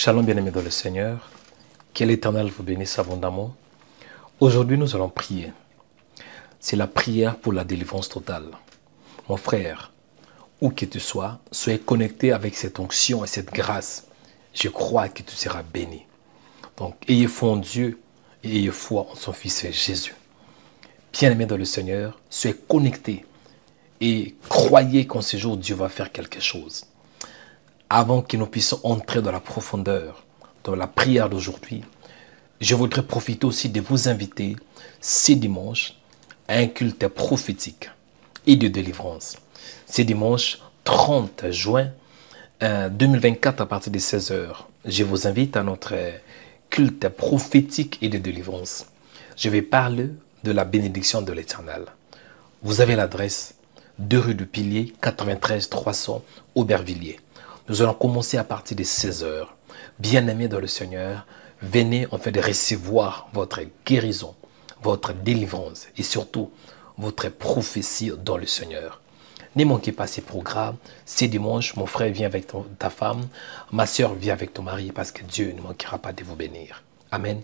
Shalom bien-aimés dans le Seigneur, que l'Éternel vous bénisse abondamment. Aujourd'hui nous allons prier. C'est la prière pour la délivrance totale. Mon frère, où que tu sois, sois connecté avec cette onction et cette grâce. Je crois que tu seras béni. Donc ayez foi en Dieu et ayez foi en son Fils Jésus. Bien-aimés dans le Seigneur, soyez connectés et croyez qu'en ce jour Dieu va faire quelque chose. Avant que nous puissions entrer dans la profondeur, dans la prière d'aujourd'hui, je voudrais profiter aussi de vous inviter ce dimanche à un culte prophétique et de délivrance. C'est dimanche 30 juin 2024 à partir de 16 h. Je vous invite à notre culte prophétique et de délivrance. Je vais parler de la bénédiction de l'Éternel. Vous avez l'adresse 2 rue du Pilier, 93 300 Aubervilliers. Nous allons commencer à partir de 16 h. Bien-aimés dans le Seigneur, venez en fait de recevoir votre guérison, votre délivrance et surtout votre prophétie dans le Seigneur. Ne manquez pas ces programmes. C'est dimanche, mon frère vient avec ta femme, ma soeur vient avec ton mari parce que Dieu ne manquera pas de vous bénir. Amen.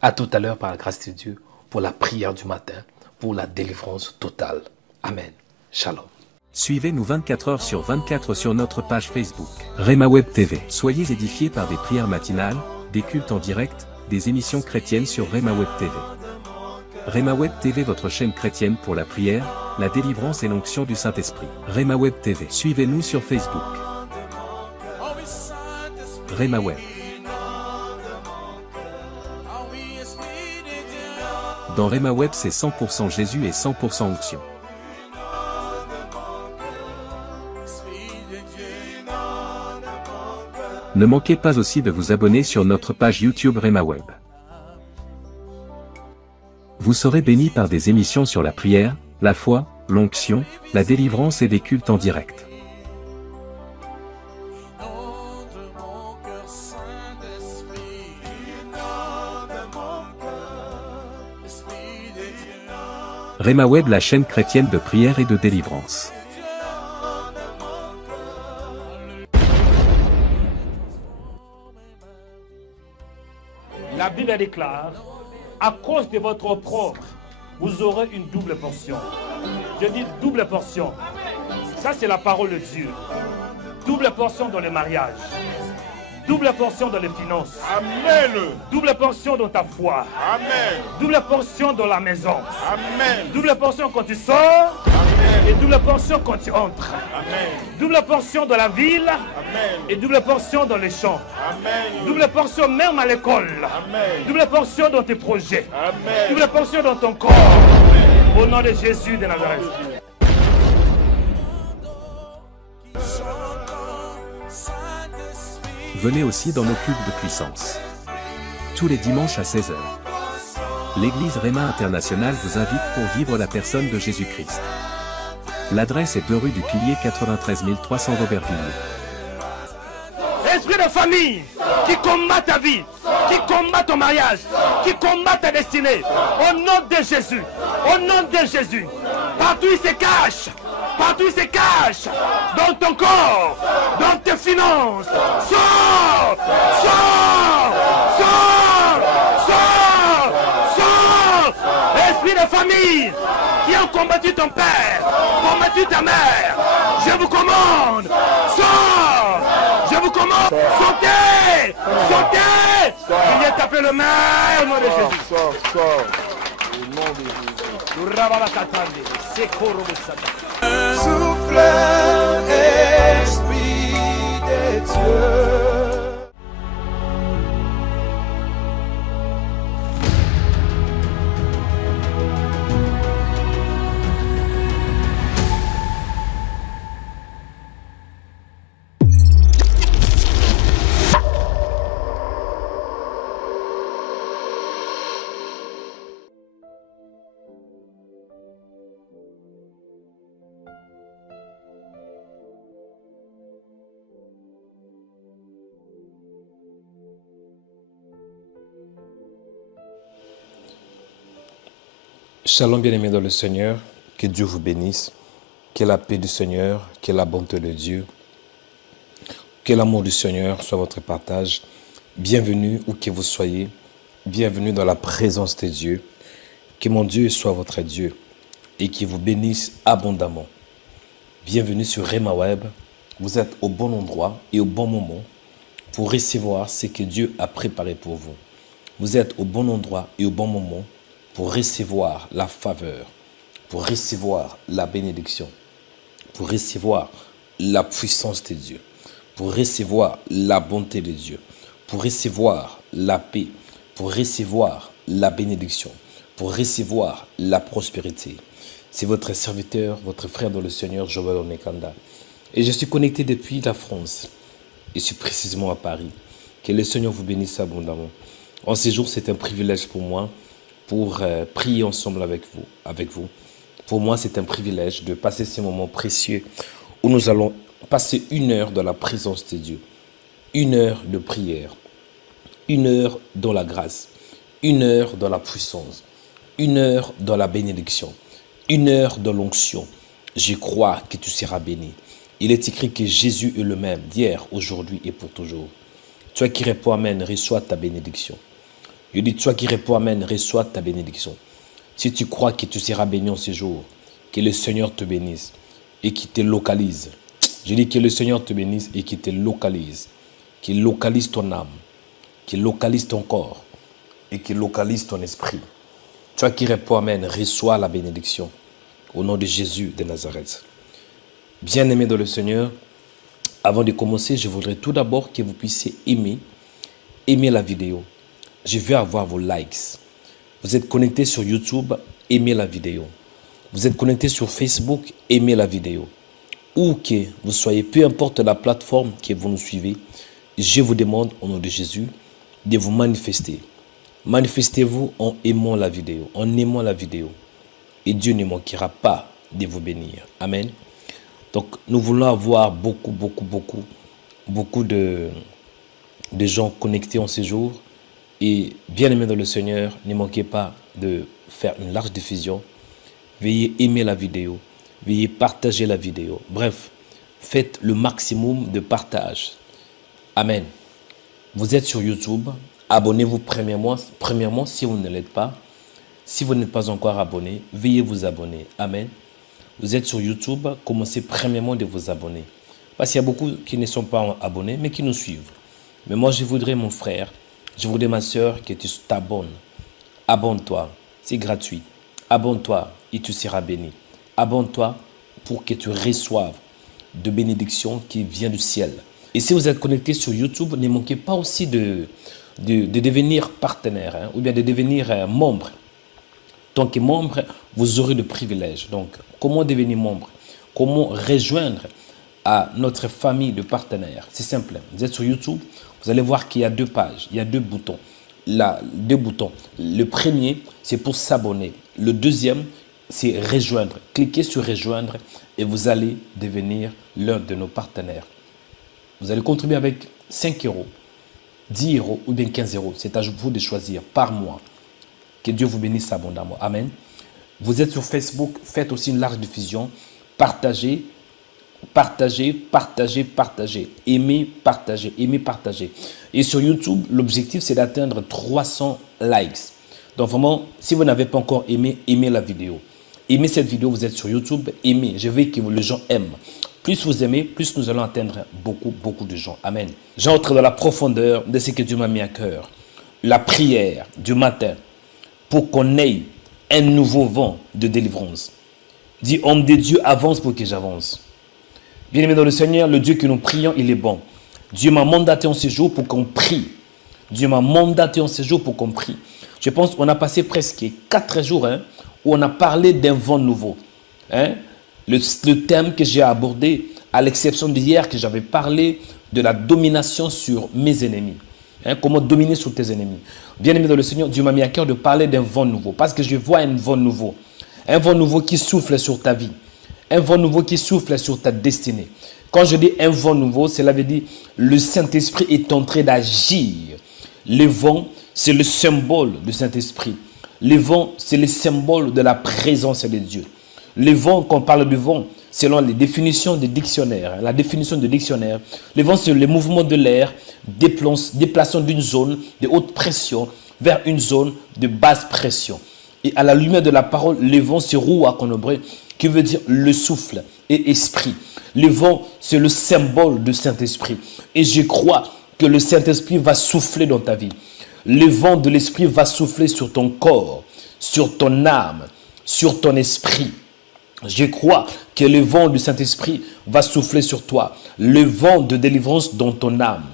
À tout à l'heure par la grâce de Dieu pour la prière du matin, pour la délivrance totale. Amen. Shalom. Suivez-nous 24 h sur 24 sur notre page Facebook, Rema Web TV. Soyez édifiés par des prières matinales, des cultes en direct, des émissions chrétiennes sur Rema Web TV. Rema Web TV, votre chaîne chrétienne pour la prière, la délivrance et l'onction du Saint-Esprit. Rema Web TV. Suivez-nous sur Facebook. Rema Web. Dans Rema Web, c'est 100% Jésus et 100% onction. Ne manquez pas aussi de vous abonner sur notre page YouTube Rema Web. Vous serez bénis par des émissions sur la prière, la foi, l'onction, la délivrance et des cultes en direct. Rema Web, la chaîne chrétienne de prière et de délivrance. La Bible déclare, à cause de votre opprobre, vous aurez une double portion. Je dis double portion. Ça, c'est la parole de Dieu. Double portion dans le mariage. Double portion dans les finances. Amen. Double portion dans ta foi. Amen. Double portion dans la maison. Amen. Double portion quand tu sors. Amen. Et double portion quand tu entres. Amen. Double portion dans la ville. Amen. Et double portion dans les champs. Amen. Double portion même à l'école. Amen. Double portion dans tes projets. Amen. Double portion dans ton corps. Au nom de Jésus de Nazareth. Venez aussi dans nos cultes de puissance. Tous les dimanches à 16 h. L'église Rema International vous invite pour vivre la personne de Jésus-Christ. L'adresse est 2 rue du Pilier, 93 300 Aubervilliers. Esprit de famille qui combat ta vie, qui combat ton mariage, qui combat ta destinée, au nom de Jésus, au nom de Jésus, partout il se cache, partout il se cache, dans ton corps, dans tes finances, sors, sors, sors, sors, sors, esprit de famille qui ont combattu ton père, combattu ta mère, je vous commande, sors, je vous commande, sautez, sautez, il est tapé le maire au nom de Jésus. Sors, sors. Au nom de Jésus. Souffle, Esprit de Dieu. Shalom bien-aimés dans le Seigneur, que Dieu vous bénisse, que la paix du Seigneur, que la bonté de Dieu, Que l'amour du Seigneur soit votre partage. Bienvenue où que vous soyez. Bienvenue dans la présence de Dieu. Que mon Dieu soit votre Dieu et qu'il vous bénisse abondamment. Bienvenue sur Rema Web. Vous êtes au bon endroit et au bon moment pour recevoir ce que Dieu a préparé pour vous. Vous êtes au bon endroit et au bon moment pour recevoir la faveur, pour recevoir la bénédiction, pour recevoir la puissance de Dieu, pour recevoir la bonté de Dieu, pour recevoir la paix, pour recevoir la bénédiction, pour recevoir la prospérité. C'est votre serviteur, votre frère dans le Seigneur, Joël Onekanda. Et je suis connecté depuis la France. Et je suis précisément à Paris. Que le Seigneur vous bénisse abondamment. En ces jours, c'est un privilège pour moi pour prier ensemble avec vous. Pour moi, c'est un privilège de passer ces moments précieux où nous allons passer 1 heure dans la présence de Dieu. 1 heure de prière. 1 heure dans la grâce. 1 heure dans la puissance. 1 heure dans la bénédiction. 1 heure dans l'onction. Je crois que tu seras béni. Il est écrit que Jésus est le même d'hier, aujourd'hui et pour toujours. Toi qui réponds Amen, reçois ta bénédiction. Je dis, toi qui réponds Amen, reçois ta bénédiction. Si tu crois que tu seras béni en ce jour, que le Seigneur te bénisse et qu'il te localise. Je dis que le Seigneur te bénisse et qu'il te localise. Qu'il localise ton âme, qu'il localise ton corps et qu'il localise ton esprit. Toi qui réponds Amen, reçois la bénédiction. Au nom de Jésus de Nazareth. Bien-aimés dans le Seigneur, avant de commencer, je voudrais tout d'abord que vous puissiez aimer la vidéo. Je veux avoir vos likes. Vous êtes connectés sur YouTube, aimez la vidéo. Vous êtes connectés sur Facebook, aimez la vidéo. Où que vous soyez, peu importe la plateforme que vous nous suivez, je vous demande au nom de Jésus de vous manifester. Manifestez-vous en aimant la vidéo, en aimant la vidéo. Et Dieu ne manquera pas de vous bénir. Amen. Donc, nous voulons avoir beaucoup de gens connectés en ces jours. Et bien aimés dans le Seigneur, ne manquez pas de faire une large diffusion. Veuillez aimer la vidéo. Veuillez partager la vidéo. Bref, faites le maximum de partage. Amen. Vous êtes sur YouTube. Abonnez-vous premièrement si vous ne l'êtes pas. Si vous n'êtes pas encore abonné, veuillez vous abonner. Amen. Vous êtes sur YouTube, commencez premièrement de vous abonner. Parce qu'il y a beaucoup qui ne sont pas abonnés, mais qui nous suivent. Mais moi, je voudrais, mon frère, je voudrais, ma soeur, que tu t'abonnes. Abonne-toi, c'est gratuit. Abonne-toi et tu seras béni. Abonne-toi pour que tu reçoives de bénédictions qui viennent du ciel. Et si vous êtes connecté sur YouTube, ne manquez pas aussi de devenir partenaire ou bien de devenir membre. En tant que membre, vous aurez de privilèges. Donc, comment devenir membre? Comment rejoindre à notre famille de partenaires? C'est simple. Vous êtes sur YouTube, vous allez voir qu'il y a 2 pages, il y a 2 boutons. Là, 2 boutons. Le premier, c'est pour s'abonner. Le deuxième, c'est rejoindre. Cliquez sur rejoindre et vous allez devenir l'un de nos partenaires. Vous allez contribuer avec 5 €, 10 € ou bien 15 €. C'est à vous de choisir par mois. Que Dieu vous bénisse abondamment. Amen. Vous êtes sur Facebook, faites aussi une large diffusion. Partagez, partagez, partagez, partagez. Aimez, partagez, aimez, partagez. Et sur YouTube, l'objectif, c'est d'atteindre 300 likes. Donc vraiment, si vous n'avez pas encore aimé, aimez la vidéo. Aimez cette vidéo, vous êtes sur YouTube, aimez. Je veux que les gens aiment. Plus vous aimez, plus nous allons atteindre beaucoup de gens. Amen. J'entre dans la profondeur de ce que Dieu m'a mis à cœur. La prière du matin. Pour qu'on ait un nouveau vent de délivrance. Dis, homme de Dieu, avance pour que j'avance. Bien-aimé dans le Seigneur, le Dieu que nous prions, il est bon. Dieu m'a mandaté en ce jour pour qu'on prie. Dieu m'a mandaté en ce jour pour qu'on prie. Je pense qu'on a passé presque 4 jours où on a parlé d'un vent nouveau. Le thème que j'ai abordé, à l'exception d'hier que j'avais parlé de la domination sur mes ennemis. Comment dominer sur tes ennemis. Bien-aimé dans le Seigneur, Dieu m'a mis à cœur de parler d'un vent nouveau. Parce que je vois un vent nouveau. Un vent nouveau qui souffle sur ta vie. Un vent nouveau qui souffle sur ta destinée. Quand je dis un vent nouveau, cela veut dire le Saint-Esprit est en train d'agir. Le vent, c'est le symbole du Saint-Esprit. Le vent, c'est le symbole de la présence de Dieu. Le vent, quand on parle du vent, selon les définitions des dictionnaires. La définition du dictionnaire, le vent, c'est le mouvement de l'air déplaçant d'une zone de haute pression vers une zone de basse pression. Et à la lumière de la parole, le vent, c'est ruach en hébreu, qui veut dire le souffle et esprit. Le vent, c'est le symbole du Saint-Esprit. Et je crois que le Saint-Esprit va souffler dans ta vie. Le vent de l'Esprit va souffler sur ton corps, sur ton âme, sur ton esprit. Je crois que le vent du Saint-Esprit va souffler sur toi. Le vent de délivrance dans ton âme.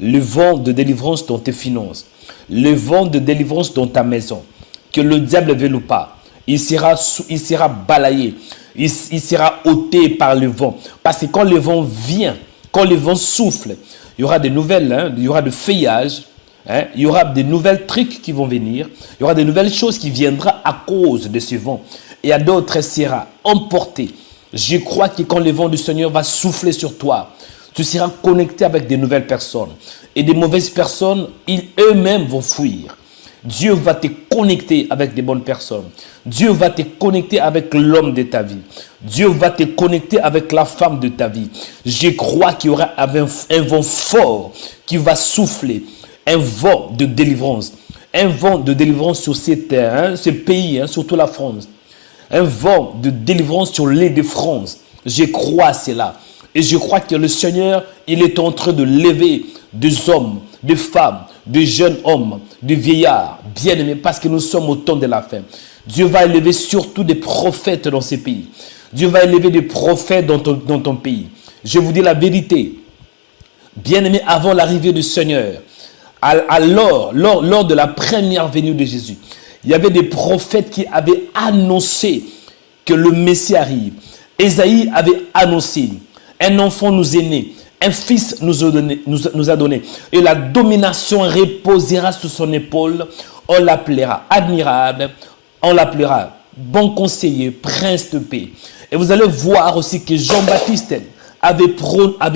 Le vent de délivrance dans tes finances. Le vent de délivrance dans ta maison. Que le diable ne veuille pas. Il sera balayé. Il sera ôté par le vent. Parce que quand le vent vient, quand le vent souffle, il y aura des nouvelles, il y aura des feuillages, il y aura des nouvelles trucs qui vont venir. Il y aura des nouvelles choses qui viendront à cause de ce vent. Et à d'autres sera emporté. Je crois que quand le vent du Seigneur va souffler sur toi, tu seras connecté avec des nouvelles personnes. Et des mauvaises personnes, ils eux-mêmes vont fuir. Dieu va te connecter avec des bonnes personnes. Dieu va te connecter avec l'homme de ta vie. Dieu va te connecter avec la femme de ta vie. Je crois qu'il y aura un vent fort qui va souffler. Un vent de délivrance. Un vent de délivrance sur ces terres, ce pays, surtout la France. Un vent de délivrance sur l'île de France. Je crois à cela. Et je crois que le Seigneur, il est en train de lever des hommes, des femmes, des jeunes hommes, des vieillards, bien-aimés, parce que nous sommes au temps de la fin. Dieu va élever surtout des prophètes dans ces pays. Dieu va élever des prophètes dans ton pays. Je vous dis la vérité. Bien-aimés, avant l'arrivée du Seigneur, lors de la première venue de Jésus, il y avait des prophètes qui avaient annoncé que le Messie arrive. Ésaïe avait annoncé, un enfant nous est né, un fils nous a donné, et la domination reposera sur son épaule. On l'appellera admirable, on l'appellera bon conseiller, prince de paix. Et vous allez voir aussi que Jean-Baptiste avait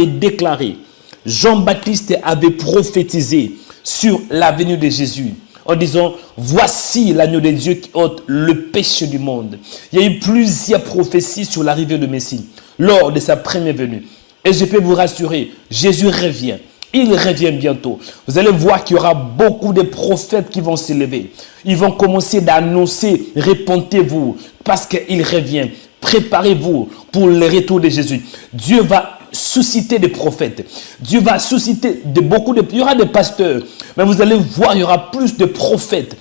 déclaré, Jean-Baptiste avait prophétisé sur la venue de Jésus, en disant, voici l'agneau de Dieu qui ôte le péché du monde. Il y a eu plusieurs prophéties sur l'arrivée de Messie, lors de sa première venue. Et je peux vous rassurer, Jésus revient. Il revient bientôt. Vous allez voir qu'il y aura beaucoup de prophètes qui vont s'élever. Ils vont commencer d'annoncer, repentez-vous, parce qu'il revient. Préparez-vous pour le retour de Jésus. Dieu va susciter des prophètes. Dieu va susciter il y aura des pasteurs, mais vous allez voir, il y aura plus de prophètes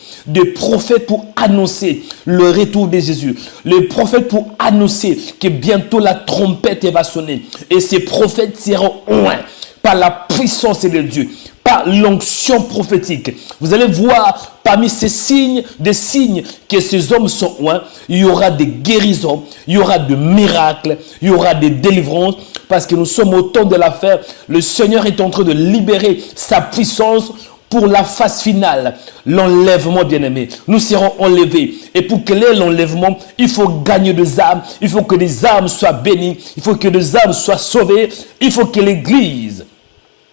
pour annoncer le retour de Jésus. Les prophètes pour annoncer que bientôt la trompette va sonner. Et ces prophètes seront oints par la puissance de Dieu, par l'onction prophétique. Vous allez voir parmi ces signes, des signes que ces hommes sont oints, il y aura des guérisons, il y aura des miracles, il y aura des délivrances, parce que nous sommes au temps de la fin. Le Seigneur est en train de libérer sa puissance pour la phase finale, l'enlèvement, bien-aimé. Nous serons enlevés. Et pour qu'il y ait l'enlèvement, il faut gagner des âmes. Il faut que des âmes soient bénies. Il faut que des âmes soient sauvées. Il faut que l'Église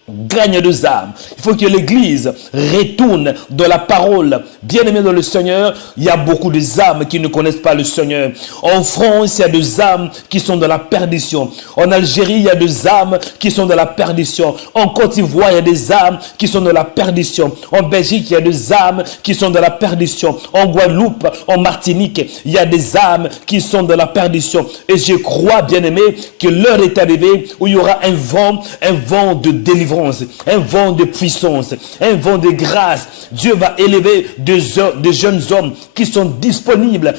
gagne des âmes. Il faut que l'Église retourne dans la parole. Bien-aimé dans le Seigneur, il y a beaucoup de âmes qui ne connaissent pas le Seigneur. En France, il y a des âmes qui sont dans la perdition. En Algérie, il y a des âmes qui sont dans la perdition. En Côte d'Ivoire, il y a des âmes qui sont dans la perdition. En Belgique, il y a des âmes qui sont dans la perdition. En Guadeloupe, en Martinique, il y a des âmes qui sont dans la perdition. Et je crois, bien-aimé, que l'heure est arrivée où il y aura un vent de délivrance, un vent de puissance, un vent de grâce. Dieu va élever des jeunes hommes qui sont disponibles,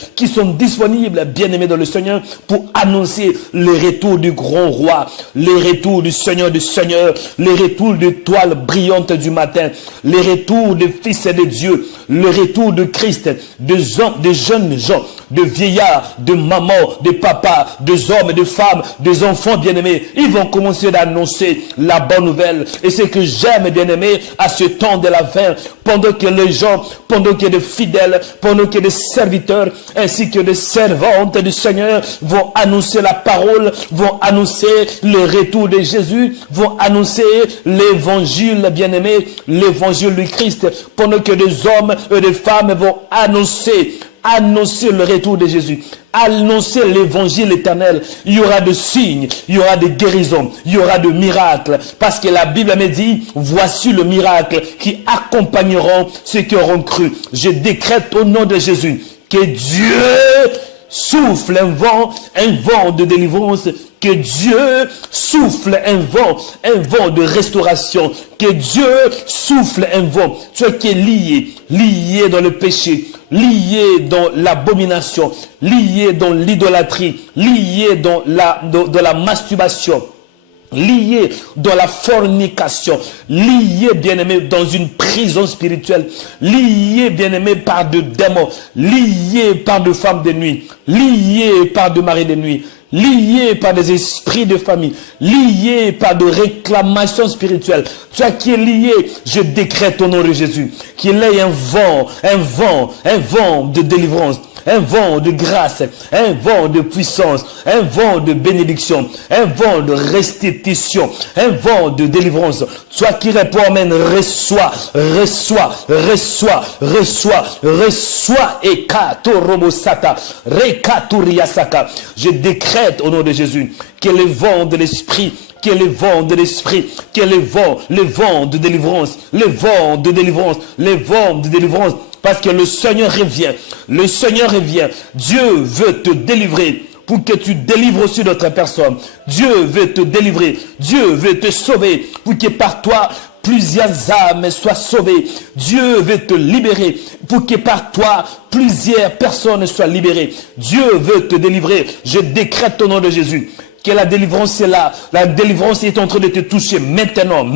bien-aimés dans le Seigneur, pour annoncer le retour du grand roi, le retour du Seigneur du Seigneur, le retour de l'étoile brillante du matin, le retour des fils de Dieu, le retour de Christ, de jeunes gens, de vieillards, de mamans, de papas, des hommes et de femmes, des enfants bien-aimés. Ils vont commencer d'annoncer la bonne nouvelle. Et ce que j'aime, bien-aimé, à ce temps de la fin, pendant que les gens, pendant que des fidèles, pendant que des serviteurs, ainsi que des servantes du Seigneur vont annoncer la parole, vont annoncer le retour de Jésus, vont annoncer l'évangile, bien-aimé, l'évangile du Christ, pendant que des hommes et des femmes vont annoncer annoncer le retour de Jésus, annoncer l'évangile éternel. Il y aura des signes, il y aura des guérisons, il y aura des miracles. Parce que la Bible me dit, voici le miracle qui accompagneront ceux qui auront cru. Je décrète au nom de Jésus que Dieu souffle un vent de délivrance, que Dieu souffle un vent de restauration, que Dieu souffle un vent, toi qui es lié dans le péché, lié dans l'abomination, lié dans l'idolâtrie, lié dans la masturbation, lié dans la fornication, lié, bien-aimé, dans une prison spirituelle, lié, bien-aimé, par de démons, lié par de femmes de nuit, lié par de maris de nuit, lié par des esprits de famille, lié par de réclamations spirituelles. Toi qui es lié, je décrète au nom de Jésus qu'il y ait un vent de délivrance, un vent de grâce, un vent de puissance, un vent de bénédiction, un vent de restitution, un vent de délivrance. Toi qui réponds, amen, reçois, et katorobosata, rekaturiasaka. Je décrète au nom de Jésus que le vent de l'esprit, que le vent de l'esprit, que le vent de délivrance, le vent de délivrance, le vent de délivrance. Parce que le Seigneur revient. Le Seigneur revient. Dieu veut te délivrer pour que tu délivres aussi d'autres personnes. Dieu veut te délivrer. Dieu veut te sauver pour que par toi, plusieurs âmes soient sauvées. Dieu veut te libérer pour que par toi, plusieurs personnes soient libérées. Dieu veut te délivrer. Je décrète au nom de Jésus que la délivrance est là. La délivrance est en train de te toucher maintenant.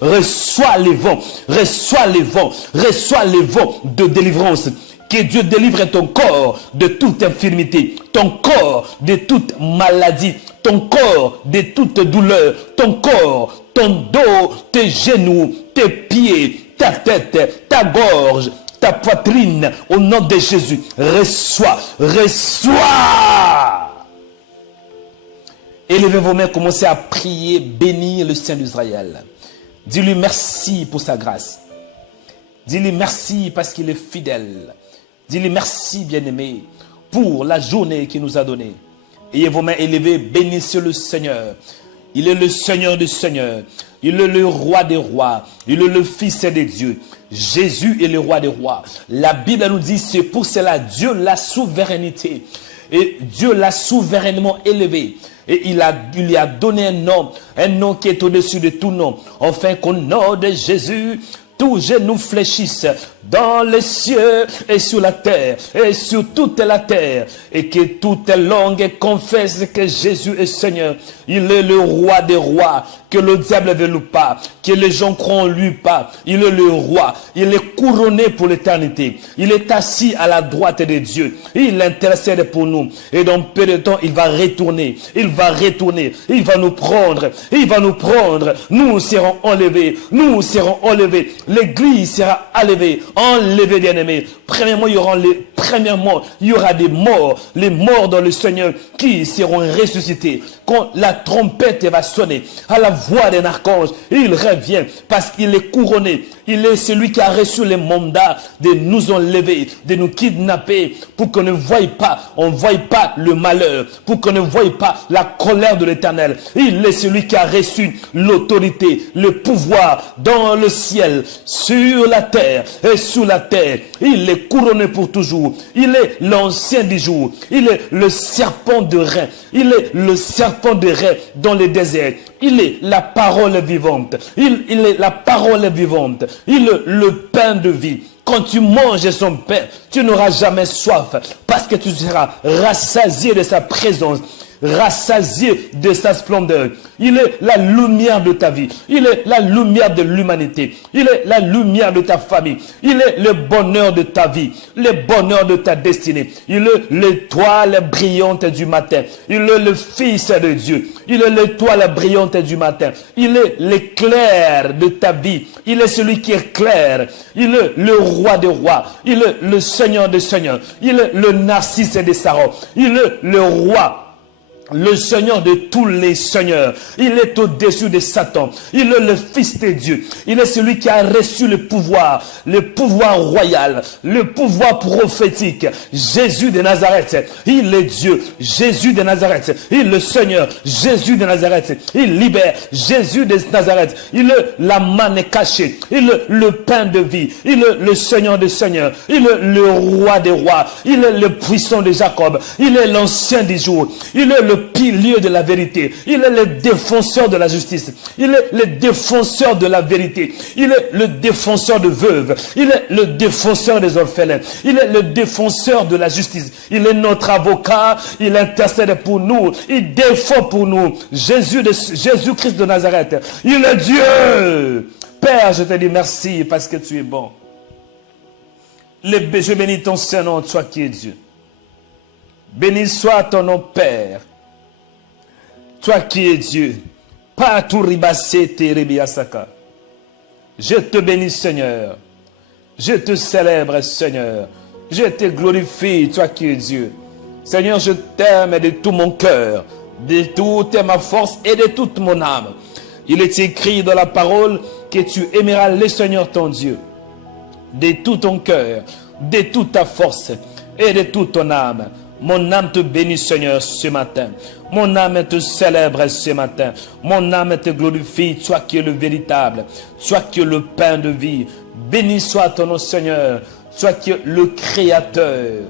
Reçois les vents de délivrance. Que Dieu délivre ton corps de toute infirmité, ton corps de toute maladie, ton corps de toute douleur, ton corps, ton dos, tes genoux, tes pieds, ta tête, ta gorge, ta poitrine, au nom de Jésus. Reçois. Élevez vos mains, commencez à prier, bénir le Saint d'Israël. Dis-lui merci pour sa grâce. Dis-lui merci parce qu'il est fidèle. Dis-lui merci, bien-aimé, pour la journée qu'il nous a donnée. Ayez vos mains élevées, bénissez le Seigneur. Il est le Seigneur des Seigneurs. Il est le roi des rois. Il est le Fils de Dieu. Jésus est le roi des rois. La Bible nous dit, c'est pour cela Dieu la souveraineté. Et Dieu l'a souverainement élevé. Et il lui a donné un nom qui est au-dessus de tout nom. Enfin qu'au nom de Jésus, tous genoux fléchissent dans les cieux et sur la terre et sur toute la terre, et que toute langue confesse que Jésus est Seigneur. Il est le roi des rois, que le diable ne veut pas, que les gens croient en lui pas. Il est le roi, il est couronné pour l'éternité. Il est assis à la droite de Dieu. Il intercède pour nous. Et dans peu de temps, il va retourner. Il va nous prendre. Nous serons enlevés. L'église sera enlevée, bien-aimés. Premièrement, il y aura des morts. Les morts dans le Seigneur qui seront ressuscités. Quand la trompette va sonner, à la voix d'un archange, il revient parce qu'il est couronné. Il est celui qui a reçu le mandat de nous enlever, de nous kidnapper, pour qu'on ne voie pas, le malheur, pour qu'on ne voie pas la colère de l'Éternel. Il est celui qui a reçu l'autorité, le pouvoir dans le ciel, sur la terre et sous la terre. Il est couronné pour toujours. Il est l'ancien des jours. Il est le serpent de rein. Il est le serpent de rein dans le désert. Il est la parole vivante. Il est la parole vivante. Il est le pain de vie. Quand tu manges son pain, tu n'auras jamais soif parce que tu seras rassasié de sa présence, rassasié de sa splendeur. Il est la lumière de ta vie. Il est la lumière de l'humanité. Il est la lumière de ta famille. Il est le bonheur de ta vie, le bonheur de ta destinée. Il est l'étoile brillante du matin. Il est le Fils de Dieu. Il est l'étoile brillante du matin. Il est l'éclair de ta vie. Il est celui qui éclaire. Il est le roi des rois. Il est le Seigneur des seigneurs. Il est le Narcisse des Sarons. Il est le roi le Seigneur de tous les seigneurs. Il est au-dessus de Satan. Il est le Fils de Dieu. Il est celui qui a reçu le pouvoir royal, le pouvoir prophétique. Jésus de Nazareth, il est Dieu. Jésus de Nazareth, il est le Seigneur. Jésus de Nazareth, il libère. Jésus de Nazareth, il est la manne cachée. Il est le pain de vie. Il est le Seigneur des seigneurs. Il est le roi des rois. Il est le puissant de Jacob. Il est l'ancien des jours. Il est le pilier de la vérité. Il est le défenseur de la justice. Il est le défenseur de la vérité. Il est le défenseur de veuves. Il est le défenseur des orphelins. Il est le défenseur de la justice. Il est notre avocat. Il intercède pour nous. Il défend pour nous. Jésus-Christ de Nazareth. Il est Dieu. Père, je te dis merci parce que tu es bon. Je bénis ton Saint-Nom, toi qui es Dieu. Béni soit ton nom, Père. Toi qui es Dieu. Partout ribassé te ribiasaka. Je te bénis, Seigneur. Je te célèbre, Seigneur. Je te glorifie, toi qui es Dieu. Seigneur, je t'aime de tout mon cœur, de toute ma force et de toute mon âme. Il est écrit dans la parole que tu aimeras le Seigneur ton Dieu de tout ton cœur, de toute ta force et de toute ton âme. Mon âme te bénit, Seigneur, ce matin. Mon âme te célèbre ce matin. Mon âme te glorifie, toi qui es le véritable, toi qui es le pain de vie. Béni soit ton nom, Seigneur, toi qui es le créateur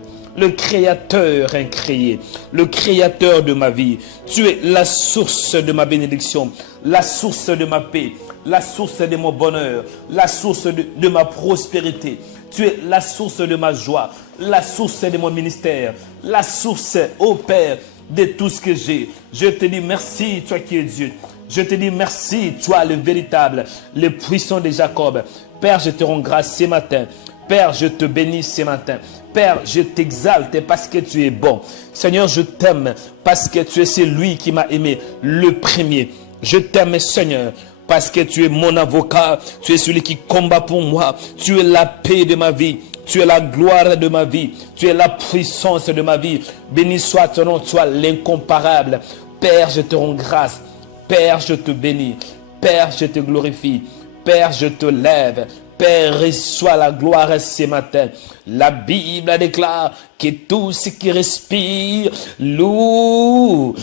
incréé, le créateur de ma vie. Tu es la source de ma bénédiction, la source de ma paix, la source de mon bonheur, la source de ma prospérité. Tu es la source de ma joie, la source de mon ministère, la source, ô Père, de tout ce que j'ai. Je te dis merci, toi qui es Dieu. Je te dis merci, toi le véritable, le puissant de Jacob. Père, je te rends grâce ce matin. Père, je te bénis ce matin. Père, je t'exalte parce que tu es bon. Seigneur, je t'aime parce que tu es celui qui m'a aimé le premier. Je t'aime, Seigneur, parce que tu es mon avocat. Tu es celui qui combat pour moi. Tu es la paix de ma vie. Tu es la gloire de ma vie. Tu es la puissance de ma vie. Béni soit ton nom, toi l'incomparable. Père, je te rends grâce. Père, je te bénis. Père, je te glorifie. Père, je te lève. Père, reçois la gloire ce matin. La Bible déclare que tout ce qui respire loue,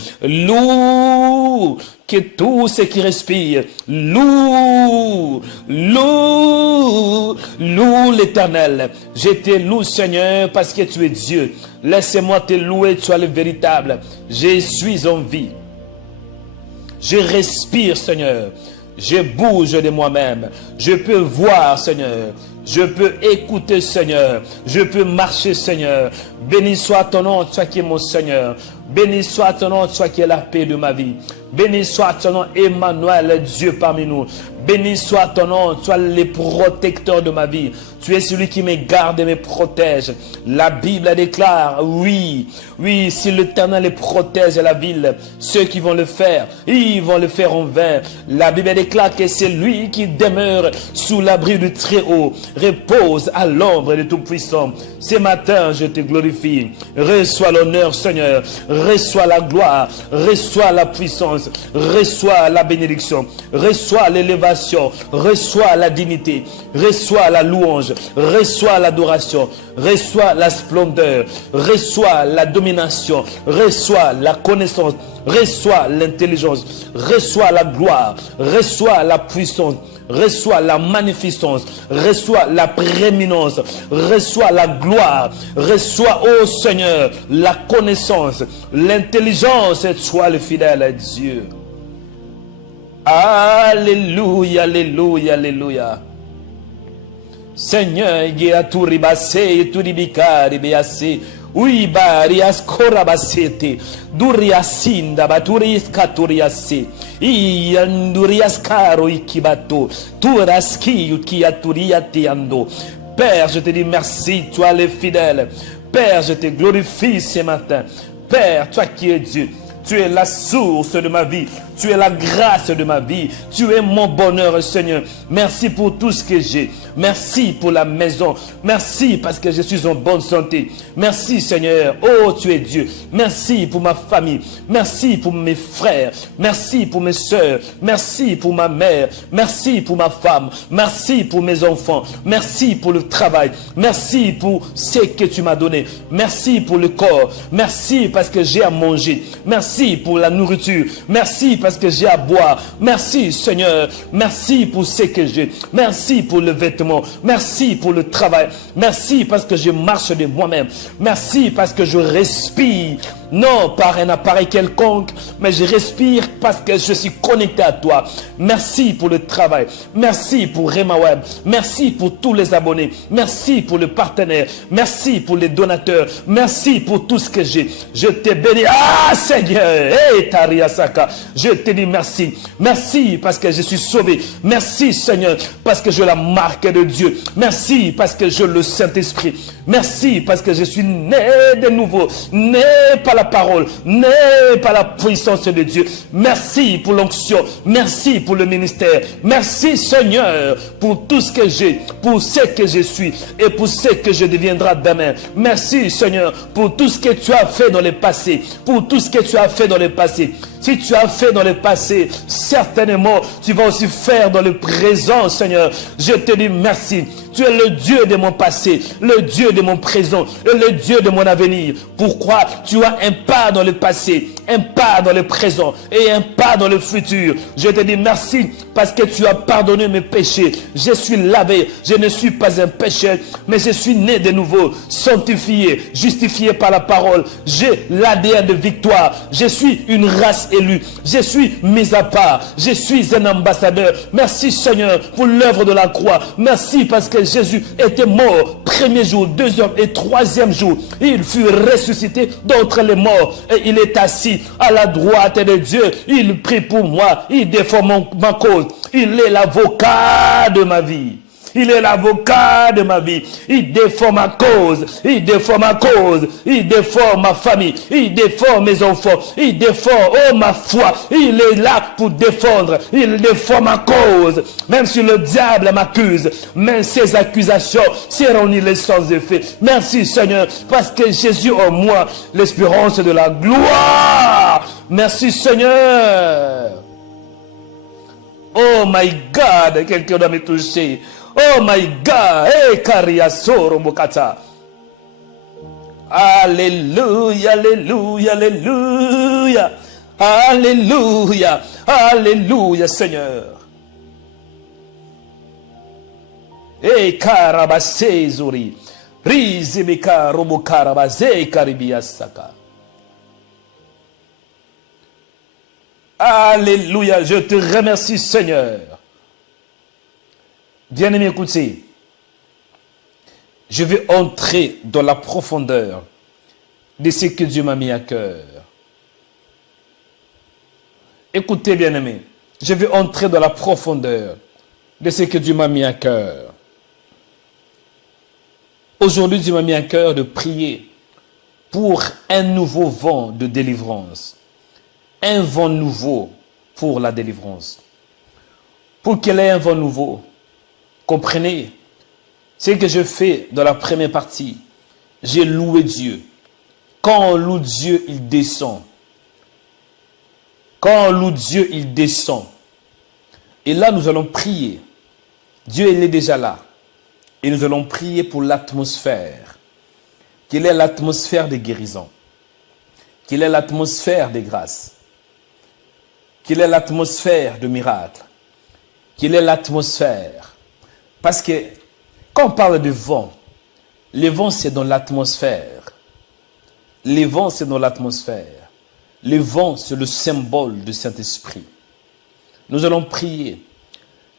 que tout ce qui respire loue l'Éternel. Je te loue, Seigneur, parce que tu es Dieu. Laisse-moi te louer, tu es le véritable. Je suis en vie. Je respire, Seigneur. Je bouge de moi-même. Je peux voir, Seigneur. Je peux écouter, Seigneur. Je peux marcher, Seigneur. Béni soit ton nom, toi qui es mon Seigneur. Béni soit ton nom, toi qui es la paix de ma vie. Béni soit ton nom, Emmanuel, Dieu parmi nous. Béni soit ton nom, toi le protecteur de ma vie. Tu es celui qui me garde et me protège. La Bible déclare, oui, si l'Éternel les protège la ville, ceux qui vont le faire, ils vont le faire en vain. La Bible déclare que c'est lui qui demeure sous l'abri du Très-Haut, repose à l'ombre de Tout-Puissant. Ce matin, je te glorifie. Reçois l'honneur, Seigneur. Reçois la gloire. Reçois la puissance. Reçois la bénédiction. Reçois l'élévation. Reçois la dignité. Reçois la louange. Reçois l'adoration. Reçois la splendeur. Reçois la domination. Reçois la connaissance. Reçois l'intelligence. Reçois la gloire. Reçois la puissance. Reçois la magnificence, reçois la prééminence, reçois la gloire, reçois, ô Seigneur, la connaissance, l'intelligence, et sois le fidèle Dieu. Alléluia, alléluia, alléluia. Seigneur, il y a tout ribassé et tout ribicari, béassé. Oui, barias korabasete, duriasinda, baturias katuriase, iandurias caro ikibato, turaski ukiaturia tiando. Père, je te dis merci, toi le fidèle. Père, je te glorifie ce matin. Père, toi qui es Dieu, tu es la source de ma vie. Tu es la grâce de ma vie. Tu es mon bonheur, Seigneur. Merci pour tout ce que j'ai. Merci pour la maison. Merci parce que je suis en bonne santé. Merci, Seigneur. Oh, tu es Dieu. Merci pour ma famille. Merci pour mes frères. Merci pour mes soeurs. Merci pour ma mère. Merci pour ma femme. Merci pour mes enfants. Merci pour le travail. Merci pour ce que tu m'as donné. Merci pour le corps. Merci parce que j'ai à manger. Merci pour la nourriture. Merci parce que j'ai à boire. Merci, Seigneur. Merci pour ce que j'ai. Merci pour le vêtement. Merci pour le travail. Merci parce que je marche de moi-même. Merci parce que je respire. Non par un appareil quelconque, mais je respire parce que je suis connecté à toi. Merci pour le travail. Merci pour Rema Web. Merci pour tous les abonnés. Merci pour le partenaire. Merci pour les donateurs. Merci pour tout ce que j'ai. Je te bénis. Ah Seigneur. Hey, Tariasaka. Je te dis merci. Merci parce que je suis sauvé. Merci Seigneur parce que je la marque de Dieu. Merci parce que je le Saint-Esprit. Merci parce que je suis né de nouveau. Né par la parole, né par la puissance de Dieu. Merci pour l'onction. Merci pour le ministère. Merci Seigneur pour tout ce que j'ai, pour ce que je suis et pour ce que je deviendrai demain. Merci Seigneur pour tout ce que tu as fait dans le passé. Pour tout ce que tu as fait dans le passé. Si tu as fait dans le passé, certainement tu vas aussi faire dans le présent, Seigneur. Je te dis merci. Tu es le Dieu de mon passé, le Dieu de mon présent et le Dieu de mon avenir. Pourquoi? Tu as un pas dans le passé, un pas dans le présent et un pas dans le futur. Je te dis merci parce que tu as pardonné mes péchés. Je suis lavé, je ne suis pas un pécheur, mais je suis né de nouveau, sanctifié, justifié par la parole. J'ai l'ADN de victoire. Je suis une race élue. Je suis mis à part. Je suis un ambassadeur. Merci Seigneur pour l'œuvre de la croix. Merci parce que Jésus était mort premier jour, deuxième et troisième jour. Il fut ressuscité d'entre les morts et il est assis à la droite de Dieu. Il prie pour moi. Il défend ma cause. Il est l'avocat de ma vie. Il est l'avocat de ma vie. Il défend ma cause. Il défend ma cause. Il défend ma famille. Il défend mes enfants. Il défend, oh, ma foi. Il est là pour défendre. Il défend ma cause. Même si le diable m'accuse, mais ses accusations seront nulles sans effet. Merci Seigneur, parce que Jésus en moi, l'espérance de la gloire. Merci Seigneur. Oh my God, quelqu'un doit me toucher. Oh my God, hey, Kariasoro Mokata. Alléluia, alléluia, alléluia. Alléluia, alléluia, Seigneur. Hey, Karabase Zuri. Rizimika Robo Karabase Karibiasaka. Alléluia, je te remercie, Seigneur. Bien-aimé, écoutez, je vais entrer dans la profondeur de ce que Dieu m'a mis à cœur. Écoutez, bien-aimé, je vais entrer dans la profondeur de ce que Dieu m'a mis à cœur. Aujourd'hui, Dieu m'a mis à cœur de prier pour un nouveau vent de délivrance. Un vent nouveau pour la délivrance. Pour qu'il ait un vent nouveau, comprenez, ce que je fais dans la première partie, j'ai loué Dieu. Quand on loue Dieu, il descend. Quand on loue Dieu, il descend. Et là, nous allons prier. Dieu, il est déjà là. Et nous allons prier pour l'atmosphère. Quelle est l'atmosphère de guérison? Quelle est l'atmosphère de grâce? Quelle est l'atmosphère de miracle? Quelle est l'atmosphère? Parce que quand on parle de vent, le vent c'est dans l'atmosphère. Le vent c'est dans l'atmosphère. Le vent c'est le symbole du Saint-Esprit. Nous allons prier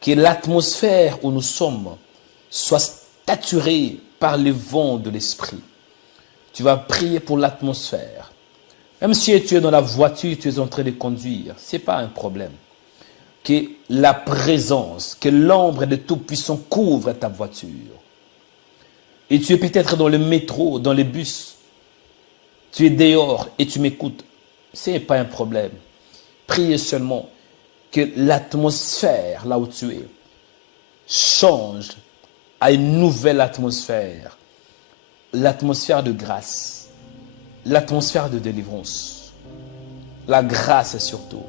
que l'atmosphère où nous sommes soit saturée par le vent de l'Esprit. Tu vas prier pour l'atmosphère. Même si tu es dans la voiture, tu es en train de conduire, ce n'est pas un problème. Que la présence, que l'ombre de Tout-Puissant couvre ta voiture. Et tu es peut-être dans le métro, dans le bus. Tu es dehors et tu m'écoutes. Ce n'est pas un problème. priez seulement que l'atmosphère là où tu es change à une nouvelle atmosphère. L'atmosphère de grâce, l'atmosphère de délivrance, la grâce surtout,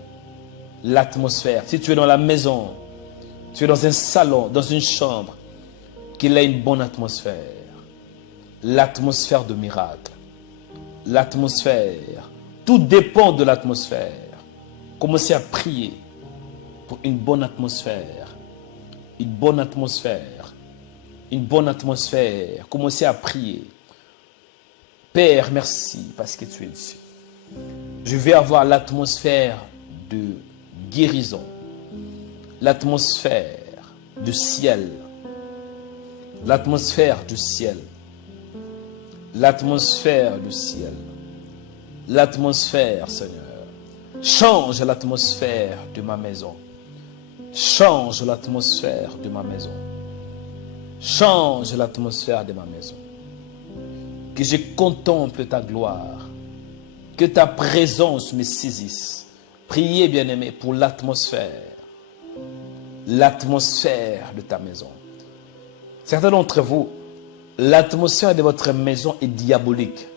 l'atmosphère. Si tu es dans la maison, tu es dans un salon, dans une chambre, qu'il ait une bonne atmosphère, l'atmosphère de miracle, l'atmosphère, tout dépend de l'atmosphère. Commencez à prier pour une bonne atmosphère, une bonne atmosphère, une bonne atmosphère. Commencez à prier. Père, merci parce que tu es ici. Je vais avoir l'atmosphère de guérison, l'atmosphère du ciel, l'atmosphère du ciel, l'atmosphère du ciel, l'atmosphère, Seigneur. Change l'atmosphère de ma maison. Change l'atmosphère de ma maison. Change l'atmosphère de ma maison. Que je contemple ta gloire. Que ta présence me saisisse. Priez, bien-aimé, pour l'atmosphère. L'atmosphère de ta maison. Certains d'entre vous, l'atmosphère de votre maison est diabolique.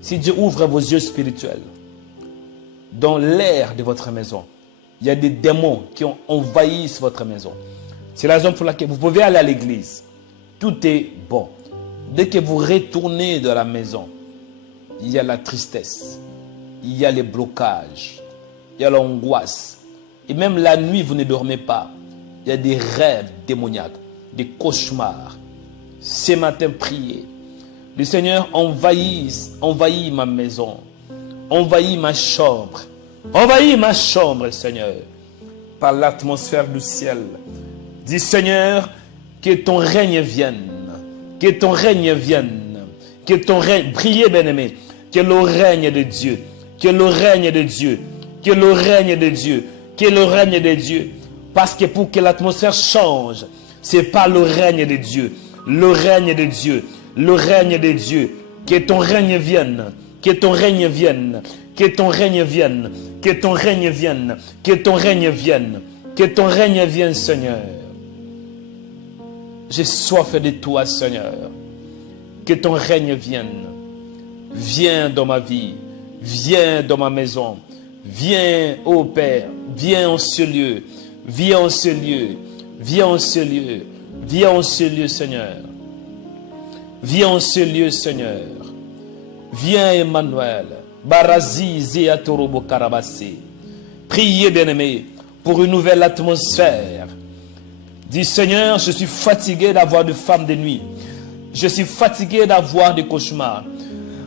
Si Dieu ouvre vos yeux spirituels, dans l'air de votre maison, il y a des démons qui ont envahi votre maison. C'est la raison pour laquelle vous pouvez aller à l'église. Tout est bon. Dès que vous retournez de la maison, il y a la tristesse, il y a les blocages, il y a l'angoisse. Et même la nuit, vous ne dormez pas. Il y a des rêves démoniaques, des cauchemars. Ce matin, priez. Le Seigneur envahit ma maison, envahit ma chambre. Envahis ma chambre, Seigneur, par l'atmosphère du ciel. Dis, Seigneur, que ton règne vienne. Que ton règne vienne. Que ton règne, priez, bien-aimé, que le règne de Dieu, que le règne de Dieu, que le règne de Dieu, que le règne de Dieu. Parce que pour que l'atmosphère change, c'est pas le règne de Dieu. Le règne de Dieu, le règne de Dieu. Que ton règne vienne. Que ton règne vienne. Que ton règne vienne. Que ton règne vienne. Que ton règne vienne. Que ton règne vienne, Seigneur. J'ai soif de toi, Seigneur. Que ton règne vienne. Viens dans ma vie. Viens dans ma maison. Viens, ô Père. Viens en ce lieu. Viens en ce lieu. Viens en ce lieu. Viens en ce lieu, Seigneur. Viens en ce lieu, Seigneur. Viens, Emmanuel. Barazi Zéatorobo Karabasé. Priez, bien-aimés, pour une nouvelle atmosphère. Dis, Seigneur, je suis fatigué d'avoir des femmes de nuit. Je suis fatigué d'avoir des cauchemars.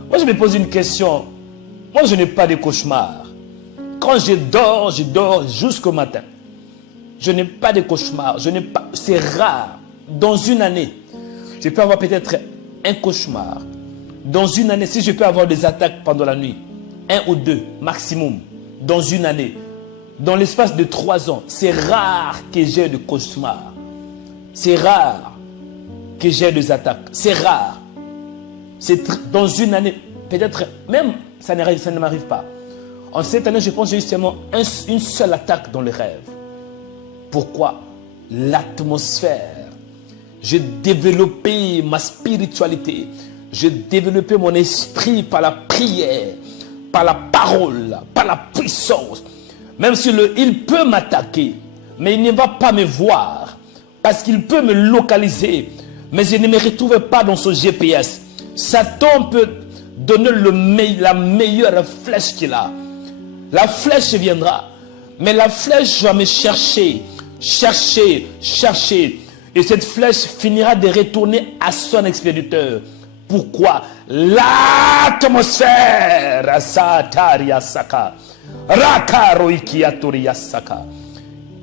Moi, je me pose une question. Moi, je n'ai pas de cauchemars. Quand je dors jusqu'au matin. Je n'ai pas de cauchemars. C'est rare. Dans une année, je peux avoir peut-être un cauchemar. Dans une année, si je peux avoir des attaques pendant la nuit, 1 ou 2 maximum, dans une année, dans l'espace de 3 ans, c'est rare que j'ai de cauchemars. C'est rare que j'ai des attaques. C'est rare. Dans une année, peut-être, même ça ne m'arrive pas. En cette année, je pense que j'ai eu seulement une seule attaque dans les rêves. Pourquoi? L'atmosphère. J'ai développé ma spiritualité. J'ai développé mon esprit par la prière, par la parole, par la puissance. Même si il peut m'attaquer, mais il ne va pas me voir. Parce qu'il peut me localiser, mais je ne me retrouve pas dans son GPS. Satan peut donner la meilleure flèche qu'il a. La flèche viendra, mais la flèche va me chercher. Et cette flèche finira de retourner à son expéditeur. Pourquoi? L'atmosphère.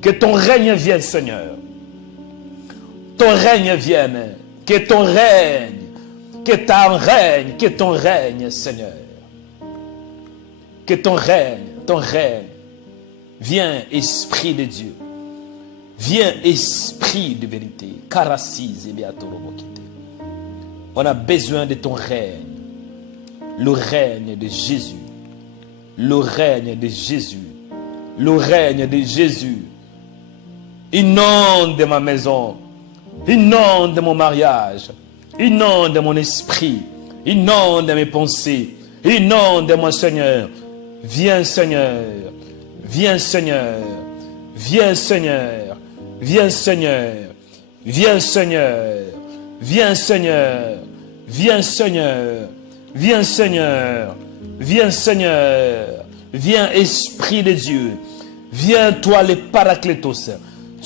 Que ton règne vienne, Seigneur. Ton règne vienne. Que ton règne. Que ton règne, Seigneur. Que ton règne. Viens, Esprit de Dieu. Viens, Esprit de vérité. On a besoin de ton règne. Le règne de Jésus. le règne de Jésus. Le règne de Jésus. Inonde ma maison. Inonde mon mariage. Inonde mon esprit. Inonde mes pensées. Inonde mon Seigneur. Viens Seigneur. Viens Seigneur. Viens Seigneur. Viens Seigneur. Viens Seigneur. Viens Seigneur. Viens Seigneur. Viens Seigneur. Viens Seigneur. Viens Esprit de Dieu. Viens toi les Paraclétos.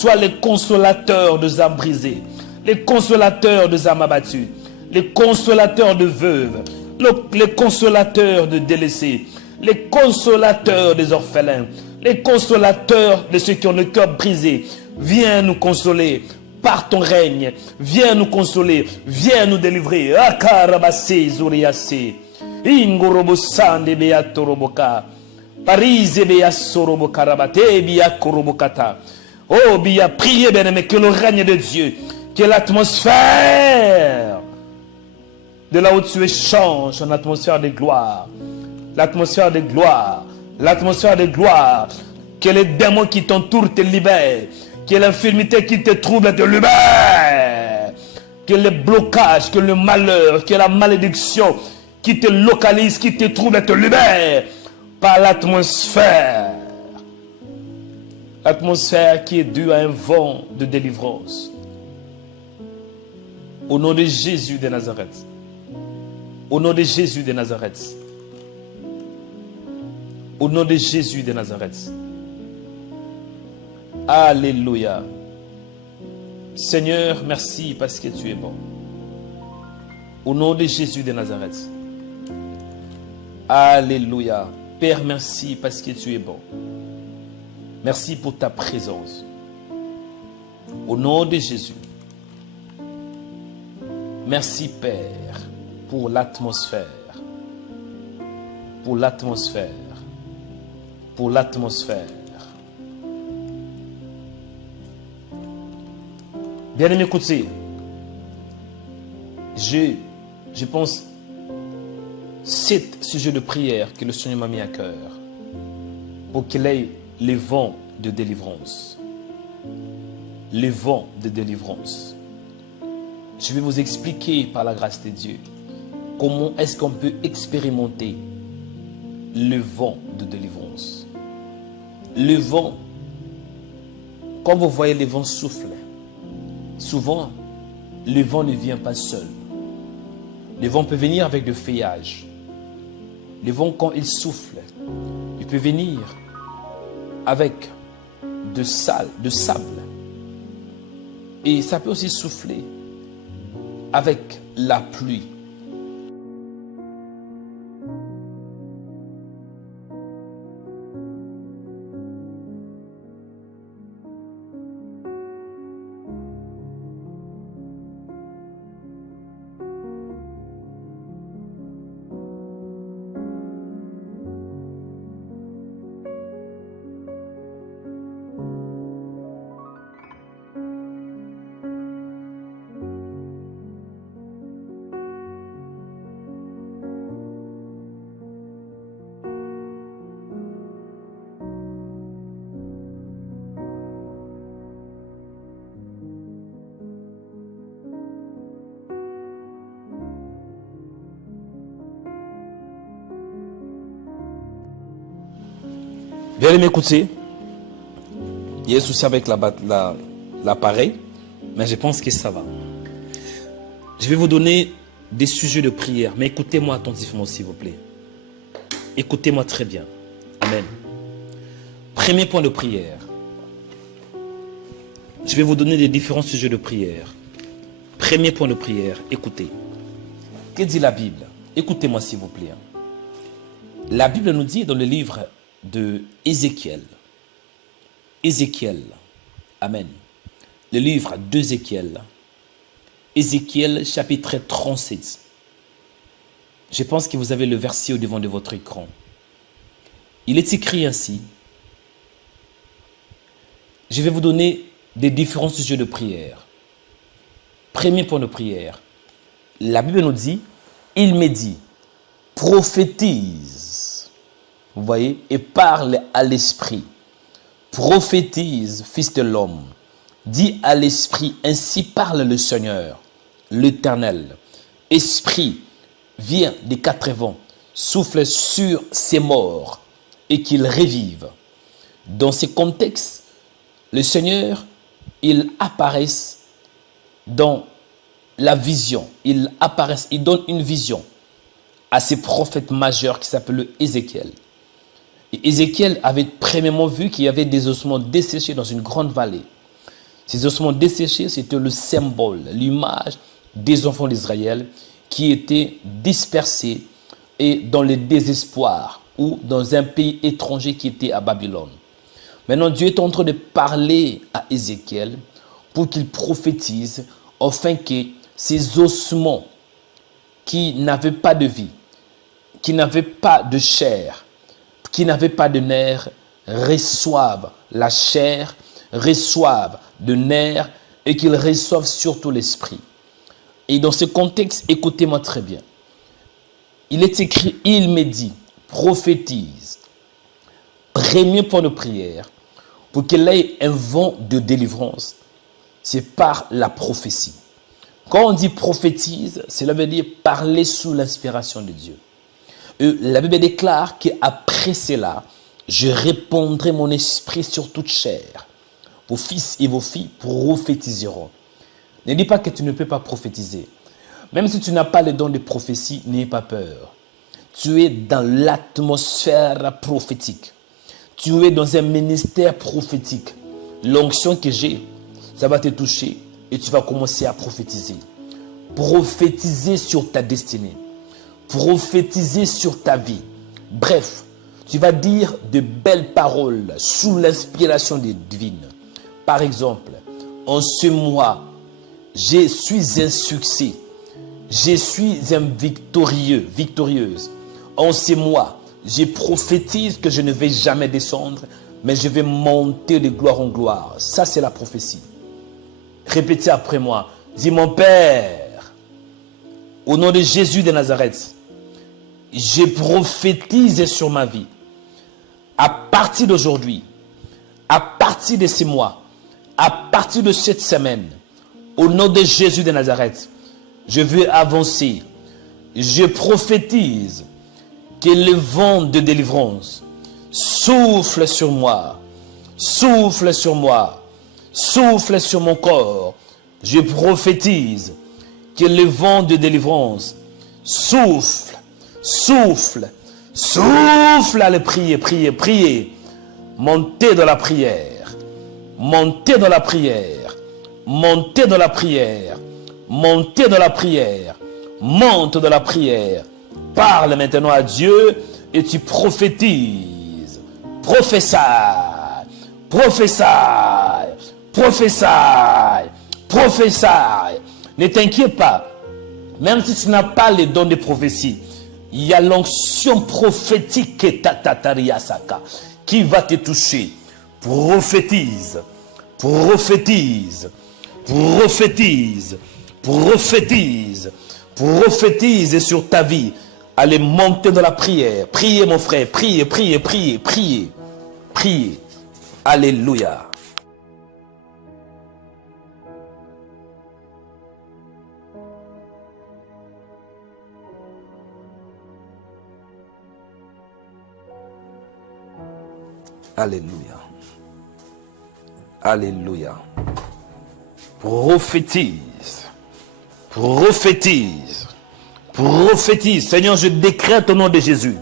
Toi les consolateurs de âmes brisées. Les consolateurs de âmes abattues. Les consolateurs de veuves. Les consolateurs de délaissés. Les consolateurs des orphelins. Les consolateurs de ceux qui ont le cœur brisé. Viens nous consoler par ton règne. Viens nous consoler. Viens nous délivrer. Akarabase zuriase. Ingorobosande beatoroboka. Parise beasorobokarabate biakorobokata. Oh, bien, priez, bien-aimé, que le règne de Dieu, que l'atmosphère de là où tu es change en atmosphère de gloire. L'atmosphère de gloire. L'atmosphère de gloire. Que les démons qui t'entourent te libèrent. Que l'infirmité qui te trouble te libère. Que les blocages, que le malheur, que la malédiction qui te localise, qui te trouble te libère. Par l'atmosphère. L'atmosphère qui est due à un vent de délivrance. Au nom de Jésus de Nazareth. Au nom de Jésus de Nazareth. Au nom de Jésus de Nazareth. Alléluia. Seigneur, merci parce que tu es bon. Au nom de Jésus de Nazareth. Alléluia. Père, merci parce que tu es bon. Merci pour ta présence. Au nom de Jésus. Merci Père pour l'atmosphère. Pour l'atmosphère. Pour l'atmosphère. Bien-aimé, écoutez. Je pense 7 sujets de prière que le Seigneur m'a mis à cœur pour qu'il ait les vents de délivrance. Les vents de délivrance. Je vais vous expliquer par la grâce de Dieu comment est-ce qu'on peut expérimenter le vent de délivrance. Le vent, quand vous voyez le vent souffler, souvent le vent ne vient pas seul. Le vent peut venir avec du feuillage. Le vent, quand il souffle, il peut venir avec de sable. Et ça peut aussi souffler avec la pluie. Bien aimé, écoutez, il y a un souci avec l'appareil, mais je pense que ça va. Je vais vous donner des sujets de prière, mais écoutez-moi attentivement s'il vous plaît. Écoutez-moi très bien. Amen. Premier point de prière. Je vais vous donner des différents sujets de prière. Premier point de prière, écoutez. Que dit la Bible? Écoutez-moi s'il vous plaît. La Bible nous dit dans le livre de Ézéchiel. Ézéchiel. Amen. Le livre d'Ézéchiel. Ézéchiel chapitre 37. Je pense que vous avez le verset au devant de votre écran. Il est écrit ainsi. Je vais vous donner des différents sujets de prière. Premier point de prière. La Bible nous dit, il me dit, prophétise. vous voyez, et parle à l'esprit. Prophétise, fils de l'homme. Dis à l'esprit, ainsi parle le Seigneur, l'Éternel. Esprit, viens des quatre vents, souffle sur ces morts et qu'ils revivent. Dans ces contextes, le Seigneur, il apparaît dans la vision. Il donne une vision à ces prophètes majeurs qui s'appellent Ézéchiel. Et Ézéchiel avait premièrement vu qu'il y avait des ossements desséchés dans une grande vallée. Ces ossements desséchés, c'était le symbole, l'image des enfants d'Israël qui étaient dispersés et dans le désespoir ou dans un pays étranger qui était à Babylone. Maintenant, Dieu est en train de parler à Ézéchiel pour qu'il prophétise afin que ces ossements qui n'avaient pas de vie, qui n'avaient pas de chair, qui n'avaient pas de nerfs, reçoivent la chair, reçoivent de nerfs et qu'ils reçoivent surtout l'esprit. Et dans ce contexte, écoutez-moi très bien. Il est écrit, il me dit, prophétise, premier point de prière, pour qu'il ait un vent de délivrance, c'est par la prophétie. Quand on dit prophétise, cela veut dire parler sous l'inspiration de Dieu. La Bible déclare qu'après cela, je répandrai mon esprit sur toute chair. Vos fils et vos filles prophétiseront. Ne dis pas que tu ne peux pas prophétiser. Même si tu n'as pas le don de prophétie, n'aie pas peur. Tu es dans l'atmosphère prophétique. Tu es dans un ministère prophétique. L'onction que j'ai, ça va te toucher et tu vas commencer à prophétiser. Prophétiser sur ta destinée. Prophétiser sur ta vie. Bref, tu vas dire de belles paroles sous l'inspiration divine. Par exemple, en ce mois, je suis un succès. Je suis un victorieuse. En ce mois, je prophétise que je ne vais jamais descendre, mais je vais monter de gloire en gloire. Ça, c'est la prophétie. Répétez après moi. Dis, mon Père, au nom de Jésus de Nazareth, je prophétise sur ma vie. À partir d'aujourd'hui, à partir de ce mois, à partir de cette semaine, au nom de Jésus de Nazareth, je veux avancer. Je prophétise que le vent de délivrance souffle sur moi, souffle sur moi, souffle sur mon corps. Je prophétise que le vent de délivrance souffle, souffle, souffle. Allez, prier, prier, prier. Montez dans la prière, montez dans la prière, montez dans la prière, montez dans la prière, monte dans la prière. Parle maintenant à Dieu et tu prophétises. Prophétie, prophétie, prophétie, prophétie. Ne t'inquiète pas, même si tu n'as pas les dons de prophétie, il y a l'onction prophétique qui va te toucher. Prophétise, prophétise, prophétise, prophétise, prophétise sur ta vie. Allez monter dans la prière. Priez mon frère, priez, priez, priez, priez, priez. Alléluia. Alléluia. Alléluia. Prophétise. Prophétise. Prophétise. Seigneur, je décrète au nom de Jésus.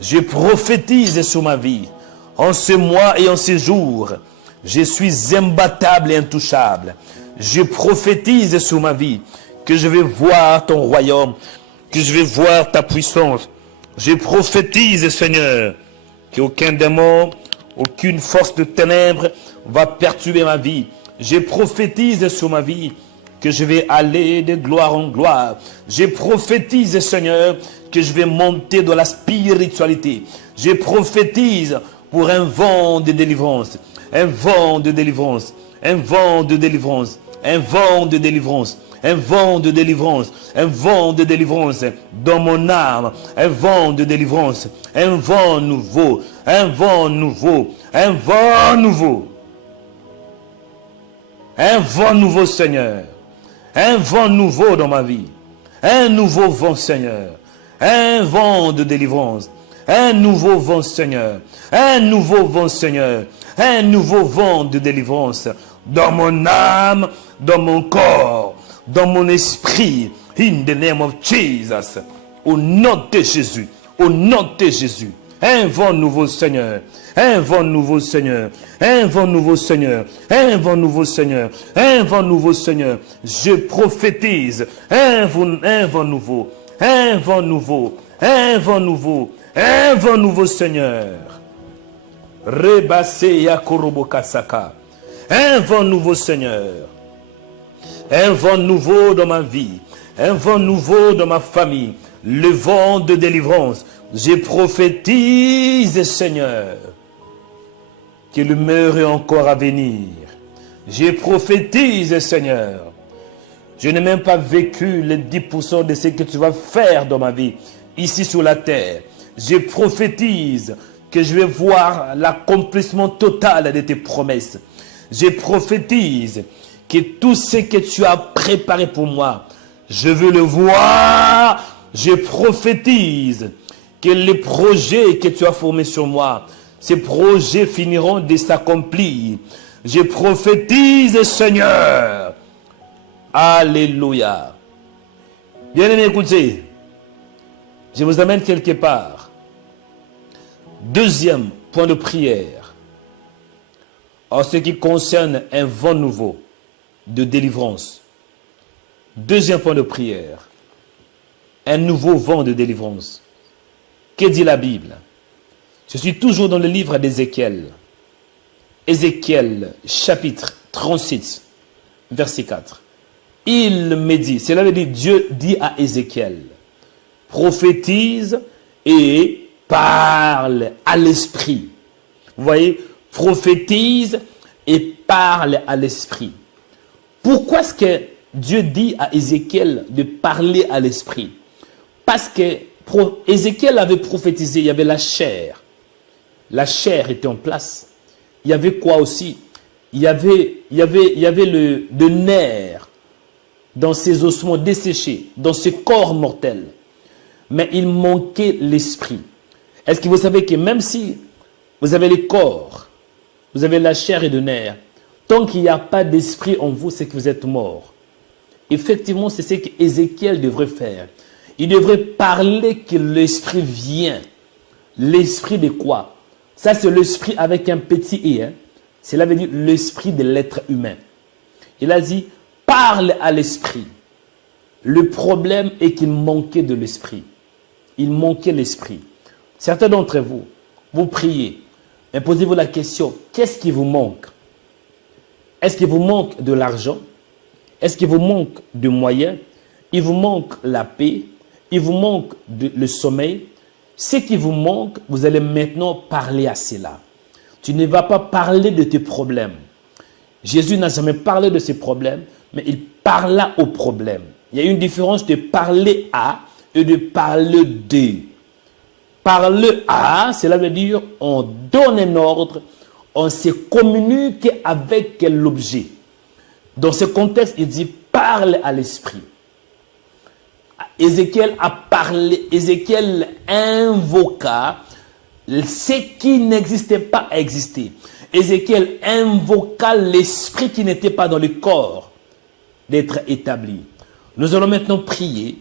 Je prophétise sur ma vie. En ce mois et en ce jour, je suis imbattable et intouchable. Je prophétise sur ma vie que je vais voir ton royaume, que je vais voir ta puissance. Je prophétise, Seigneur, qu'aucun démon, aucune force de ténèbres va perturber ma vie. Je prophétise sur ma vie que je vais aller de gloire en gloire. Je prophétise, Seigneur, que je vais monter dans la spiritualité. Je prophétise pour un vent de délivrance. Un vent de délivrance. Un vent de délivrance. Un vent de délivrance. Un vent de délivrance. Un vent de délivrance dans mon âme. Un vent de délivrance. Un vent nouveau. Un vent nouveau. Un vent nouveau. Un vent nouveau, Seigneur. Un vent nouveau dans ma vie. Un nouveau vent, Seigneur. Un vent de délivrance. Un nouveau vent, Seigneur. Un nouveau vent, Seigneur. Un nouveau vent de délivrance dans mon âme, dans mon corps, dans mon esprit. In the name of Jesus. Au nom de Jésus. Au nom de Jésus. Un vent nouveau, Seigneur. Un vent nouveau, Seigneur. Un vent nouveau, Seigneur. Un vent nouveau, Seigneur. Un vent nouveau, Seigneur. Je prophétise un vent nouveau. Un vent nouveau. Un vent nouveau. Un vent nouveau, Seigneur. Rebassé Yakorobo Kasaka. Un vent nouveau, Seigneur. Un vent nouveau dans ma vie. Un vent nouveau dans ma famille. Le vent de délivrance. Je prophétise, Seigneur, que le meilleur est encore à venir. Je prophétise, Seigneur. Je n'ai même pas vécu les 10% de ce que tu vas faire dans ma vie, ici sur la terre. Je prophétise que je vais voir l'accomplissement total de tes promesses. Je prophétise que tout ce que tu as préparé pour moi, je veux le voir. Je prophétise que les projets que tu as formés sur moi, ces projets finiront de s'accomplir. Je prophétise, Seigneur. Alléluia. Bien-aimés, écoutez. Je vous amène quelque part. Deuxième point de prière. En ce qui concerne un vent nouveau de délivrance. Deuxième point de prière. Un nouveau vent de délivrance. Que dit la Bible? Je suis toujours dans le livre d'Ézéchiel. Ézéchiel, chapitre 36, verset 4. Il me dit, cela veut dire Dieu dit à Ézéchiel, prophétise et parle à l'esprit. Vous voyez, prophétise et parle à l'esprit. Pourquoi est-ce que Dieu dit à Ézéchiel de parler à l'esprit? Parce que Ézéchiel avait prophétisé, il y avait la chair. La chair était en place. Il y avait quoi aussi? Il y avait le nerf dans ses ossements desséchés, dans ce corps mortel. Mais il manquait l'esprit. Est-ce que vous savez que même si vous avez le corps, vous avez la chair et le nerf, tant qu'il n'y a pas d'esprit en vous, c'est que vous êtes mort. Effectivement, c'est ce qu'Ézéchiel devrait faire. Il devrait parler que l'esprit vient. L'esprit de quoi? Ça, c'est l'esprit avec un petit « et ». Hein? Cela veut dire l'esprit de l'être humain. Il a dit, parle à l'esprit. Le problème est qu'il manquait de l'esprit. Il manquait l'esprit. Certains d'entre vous, vous priez, mais posez-vous la question, qu'est-ce qui vous manque? Est-ce qu'il vous manque de l'argent? Est-ce qu'il vous manque de moyens? Il vous manque la paix? Il vous manque le sommeil? Ce qui vous manque, vous allez maintenant parler à cela. Tu ne vas pas parler de tes problèmes. Jésus n'a jamais parlé de ses problèmes, mais il parla aux problèmes. Il y a une différence de parler à et de parler de. Parler à, cela veut dire on donne un ordre, on se communique avec l'objet. Dans ce contexte, il dit parle à l'esprit. Ézéchiel a parlé, Ézéchiel invoqua ce qui n'existait pas à exister. Ézéchiel invoqua l'esprit qui n'était pas dans le corps d'être établi. Nous allons maintenant prier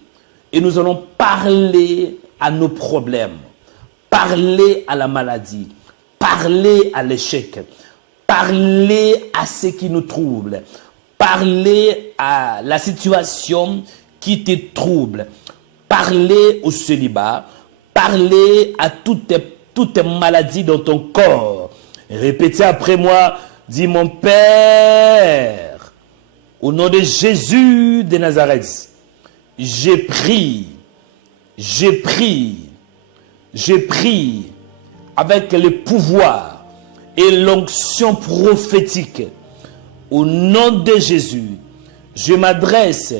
et nous allons parler à nos problèmes, parler à la maladie, parler à l'échec, parler à ce qui nous trouble, parler à la situation qui te trouble, parler au célibat, parler à toutes tes maladies dans ton corps. Répétez après moi, dis mon Père, au nom de Jésus de Nazareth, j'ai pris avec le pouvoir et l'onction prophétique au nom de Jésus. Je m'adresse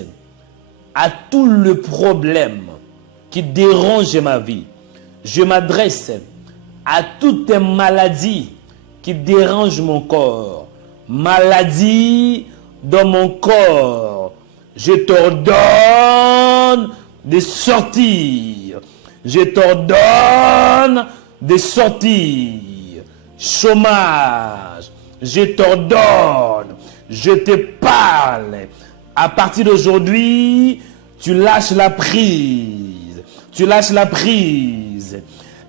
à tout le problème qui dérange ma vie. Je m'adresse à toutes les maladies qui dérangent mon corps. Maladie dans mon corps. Je t'ordonne de sortir. Je t'ordonne de sortir. Chômage. Je t'ordonne. Je te parle. À partir d'aujourd'hui, tu lâches la prise. Tu lâches la prise.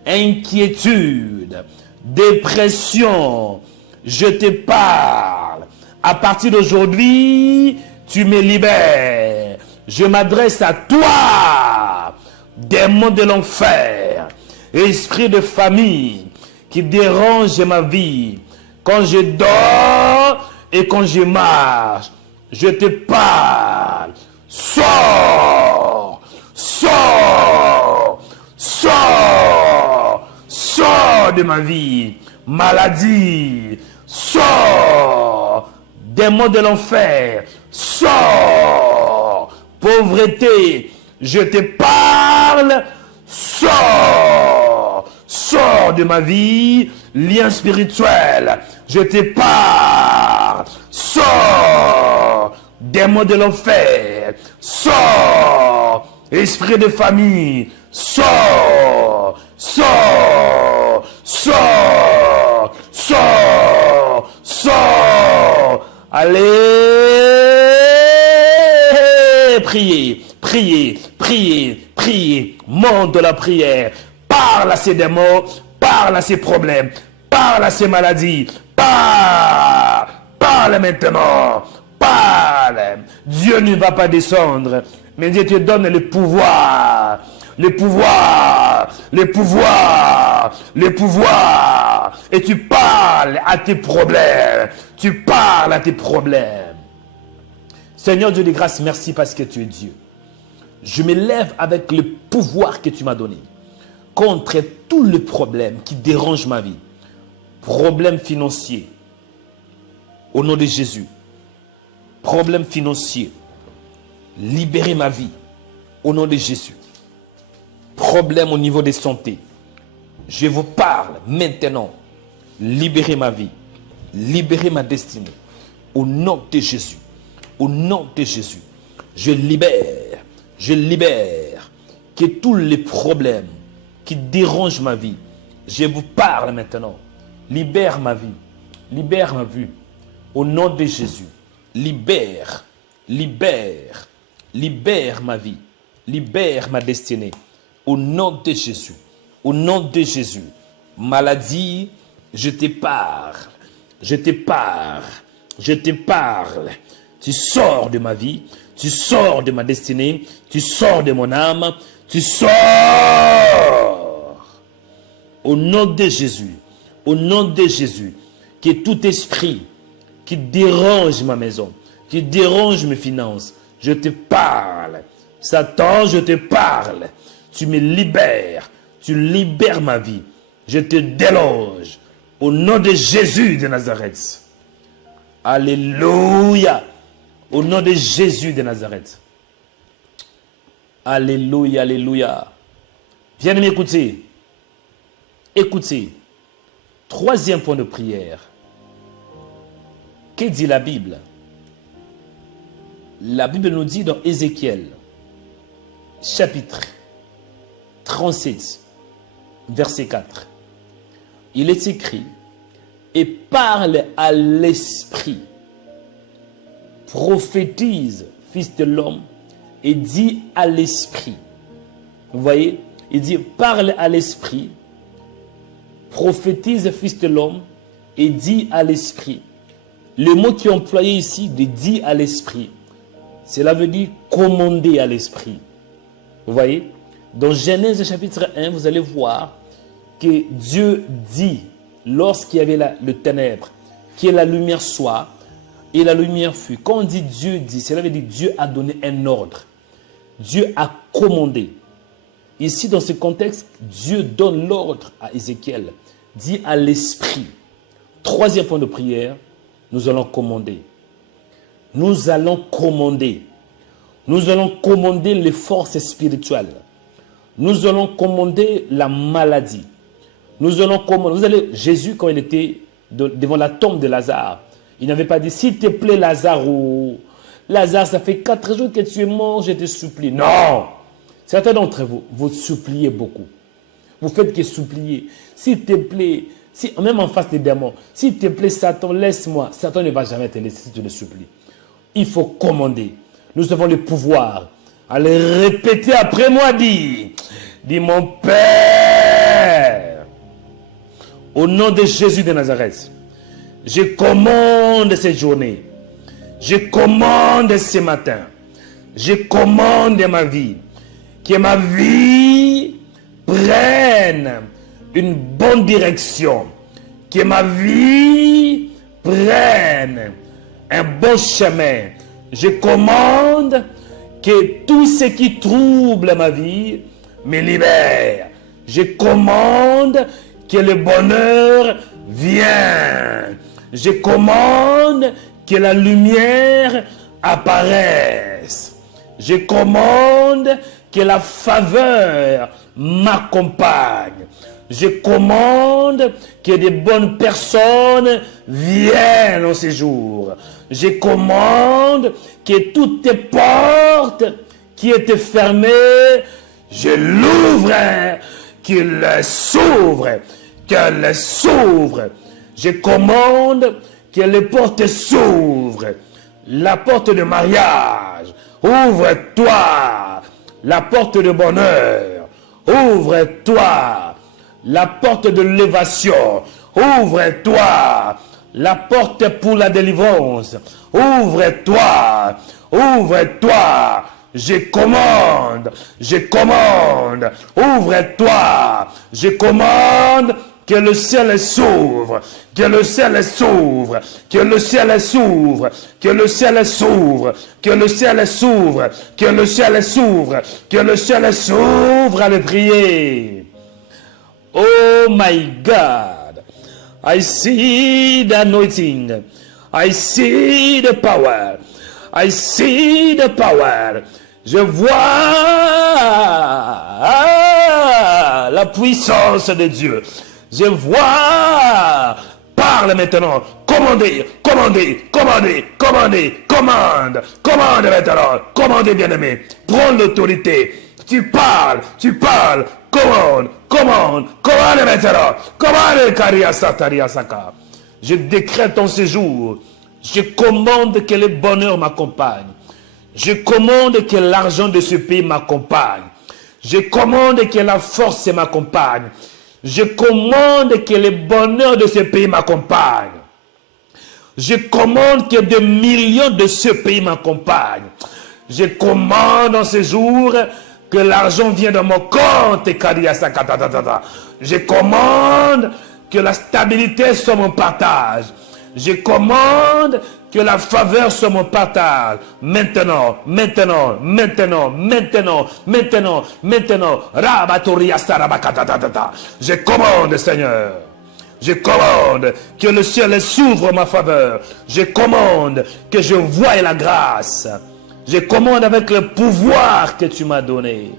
Inquiétude. Dépression. Je te parle. À partir d'aujourd'hui, tu me libères. Je m'adresse à toi, démon de l'enfer, esprit de famille qui dérange ma vie. Quand je dors et quand je marche, je te parle. Sors, sors, sors, sors de ma vie. Maladie, sors. Démon de l'enfer, sors. Pauvreté, je te parle. Sors. Sors de ma vie. Lien spirituel, je te parle. Sors. Démon de l'enfer, sors. Esprit de famille, sors. Sors. Sors. Sors. Sors. Allez, priez, priez, priez, priez. Monte de la prière. Parle à ces démons, parle à ces problèmes, parle à ces maladies. Parle, parle maintenant. Parle. Dieu ne va pas descendre, mais Dieu te donne le pouvoir. Le pouvoir, le pouvoir, le pouvoir. Et tu parles à tes problèmes. Tu parles à tes problèmes. Seigneur Dieu de grâce, merci parce que tu es Dieu. Je me lève avec le pouvoir que tu m'as donné contre tous les problèmes qui dérangent ma vie. Problèmes financiers. Au nom de Jésus. Problèmes financiers. Libérez ma vie. Au nom de Jésus. Problème au niveau de santé. Je vous parle maintenant. Libérez ma vie. Libérez ma destinée. Au nom de Jésus. Au nom de Jésus. Je libère. Je libère. Que tous les problèmes qui dérangent ma vie. Je vous parle maintenant. Libère ma vie. Libère ma vie. Au nom de Jésus. Libère. Libère. Libère ma vie. Libère ma destinée. Au nom de Jésus. Au nom de Jésus. Maladie, je te parle. Je te parle. Je te parle. Tu sors de ma vie. Tu sors de ma destinée. Tu sors de mon âme. Tu sors. Au nom de Jésus. Au nom de Jésus. Que tout esprit qui dérange ma maison, qui dérange mes finances, je te parle. Satan, je te parle. Tu me libères. Tu libères ma vie. Je te déloge. Au nom de Jésus de Nazareth. Alléluia. Au nom de Jésus de Nazareth. Alléluia, alléluia. Viens m'écouter. Écoutez. Troisième point de prière. Que dit la Bible? La Bible nous dit dans Ézéchiel, chapitre 37, verset 4. Il est écrit, et parle à l'esprit, prophétise, fils de l'homme, et dit à l'esprit. Vous voyez, il dit, parle à l'esprit, prophétise, fils de l'homme, et dit à l'esprit. Le mot qui est employé ici, de dit à l'esprit, cela veut dire commander à l'esprit. Vous voyez, dans Genèse chapitre 1, vous allez voir que Dieu dit, lorsqu'il y avait le ténèbre, que la lumière soit, et la lumière fut. Quand on dit Dieu dit, cela veut dire Dieu a donné un ordre. Dieu a commandé. Ici, dans ce contexte, Dieu donne l'ordre à Ézéchiel, dit à l'esprit. Troisième point de prière, nous allons commander. nous allons commander. Nous allons commander les forces spirituelles. Nous allons commander la maladie. Nous allons commander. Vous allez, Jésus, quand il était devant la tombe de Lazare, il n'avait pas dit, s'il te plaît, Lazare, oh, Lazare, ça fait 4 jours que tu es mort, je te supplie. Non! Certains d'entre vous, vous suppliez beaucoup. Vous faites que supplier. S'il te plaît, même en face des démons, s'il te plaît, Satan, laisse-moi. Satan ne va jamais te laisser si tu le supplies. Il faut commander. Nous avons le pouvoir. Allez répéter après moi, dis mon Père, au nom de Jésus de Nazareth, je commande cette journée, je commande ce matin, je commande ma vie, que ma vie prenne une bonne direction, que ma vie prenne un bon chemin. Je commande que tout ce qui trouble ma vie me libère. Je commande que le bonheur vienne. Je commande que la lumière apparaisse. Je commande que la faveur m'accompagne. Je commande que de bonnes personnes viennent en ce jour. Je commande que toutes les portes qui étaient fermées, je l'ouvre, qu'elles s'ouvrent, qu'elles s'ouvrent. Je commande que les portes s'ouvrent. La porte de mariage, ouvre-toi. La porte de bonheur, ouvre-toi. La porte de l'élévation, ouvre-toi. La porte pour la délivrance, ouvre-toi. Ouvre-toi. Je commande. Je commande. Ouvre-toi. Je commande que le ciel s'ouvre. Que le ciel s'ouvre. Que le ciel s'ouvre. Que le ciel s'ouvre. Que le ciel s'ouvre. Que le ciel s'ouvre. Que le ciel s'ouvre. Allez prier. Oh my God, I see the anointing, I see the power, I see the power. Je vois la puissance de Dieu. Je vois. Parle maintenant. Commandez, commandez, commandez, commandez, commande. Commande maintenant. Commandez, bien-aimé. Prends l'autorité. Tu parles, commande, commande, commande maintenant, commande Karia Sataria Saka. Je décrète en ce jour, je commande que le bonheur m'accompagne, je commande que l'argent de ce pays m'accompagne, je commande que la force m'accompagne, je commande que le bonheur de ce pays m'accompagne, je commande que des millions de ce pays m'accompagnent, je commande en ce jour que l'argent vienne dans mon compte. Je commande que la stabilité soit mon partage. Je commande que la faveur soit mon partage. Maintenant, maintenant, maintenant, maintenant, maintenant, maintenant. Je commande, Seigneur. Je commande que le ciel s'ouvre en ma faveur. Je commande que je voie la grâce. Je commande avec le pouvoir que tu m'as donné.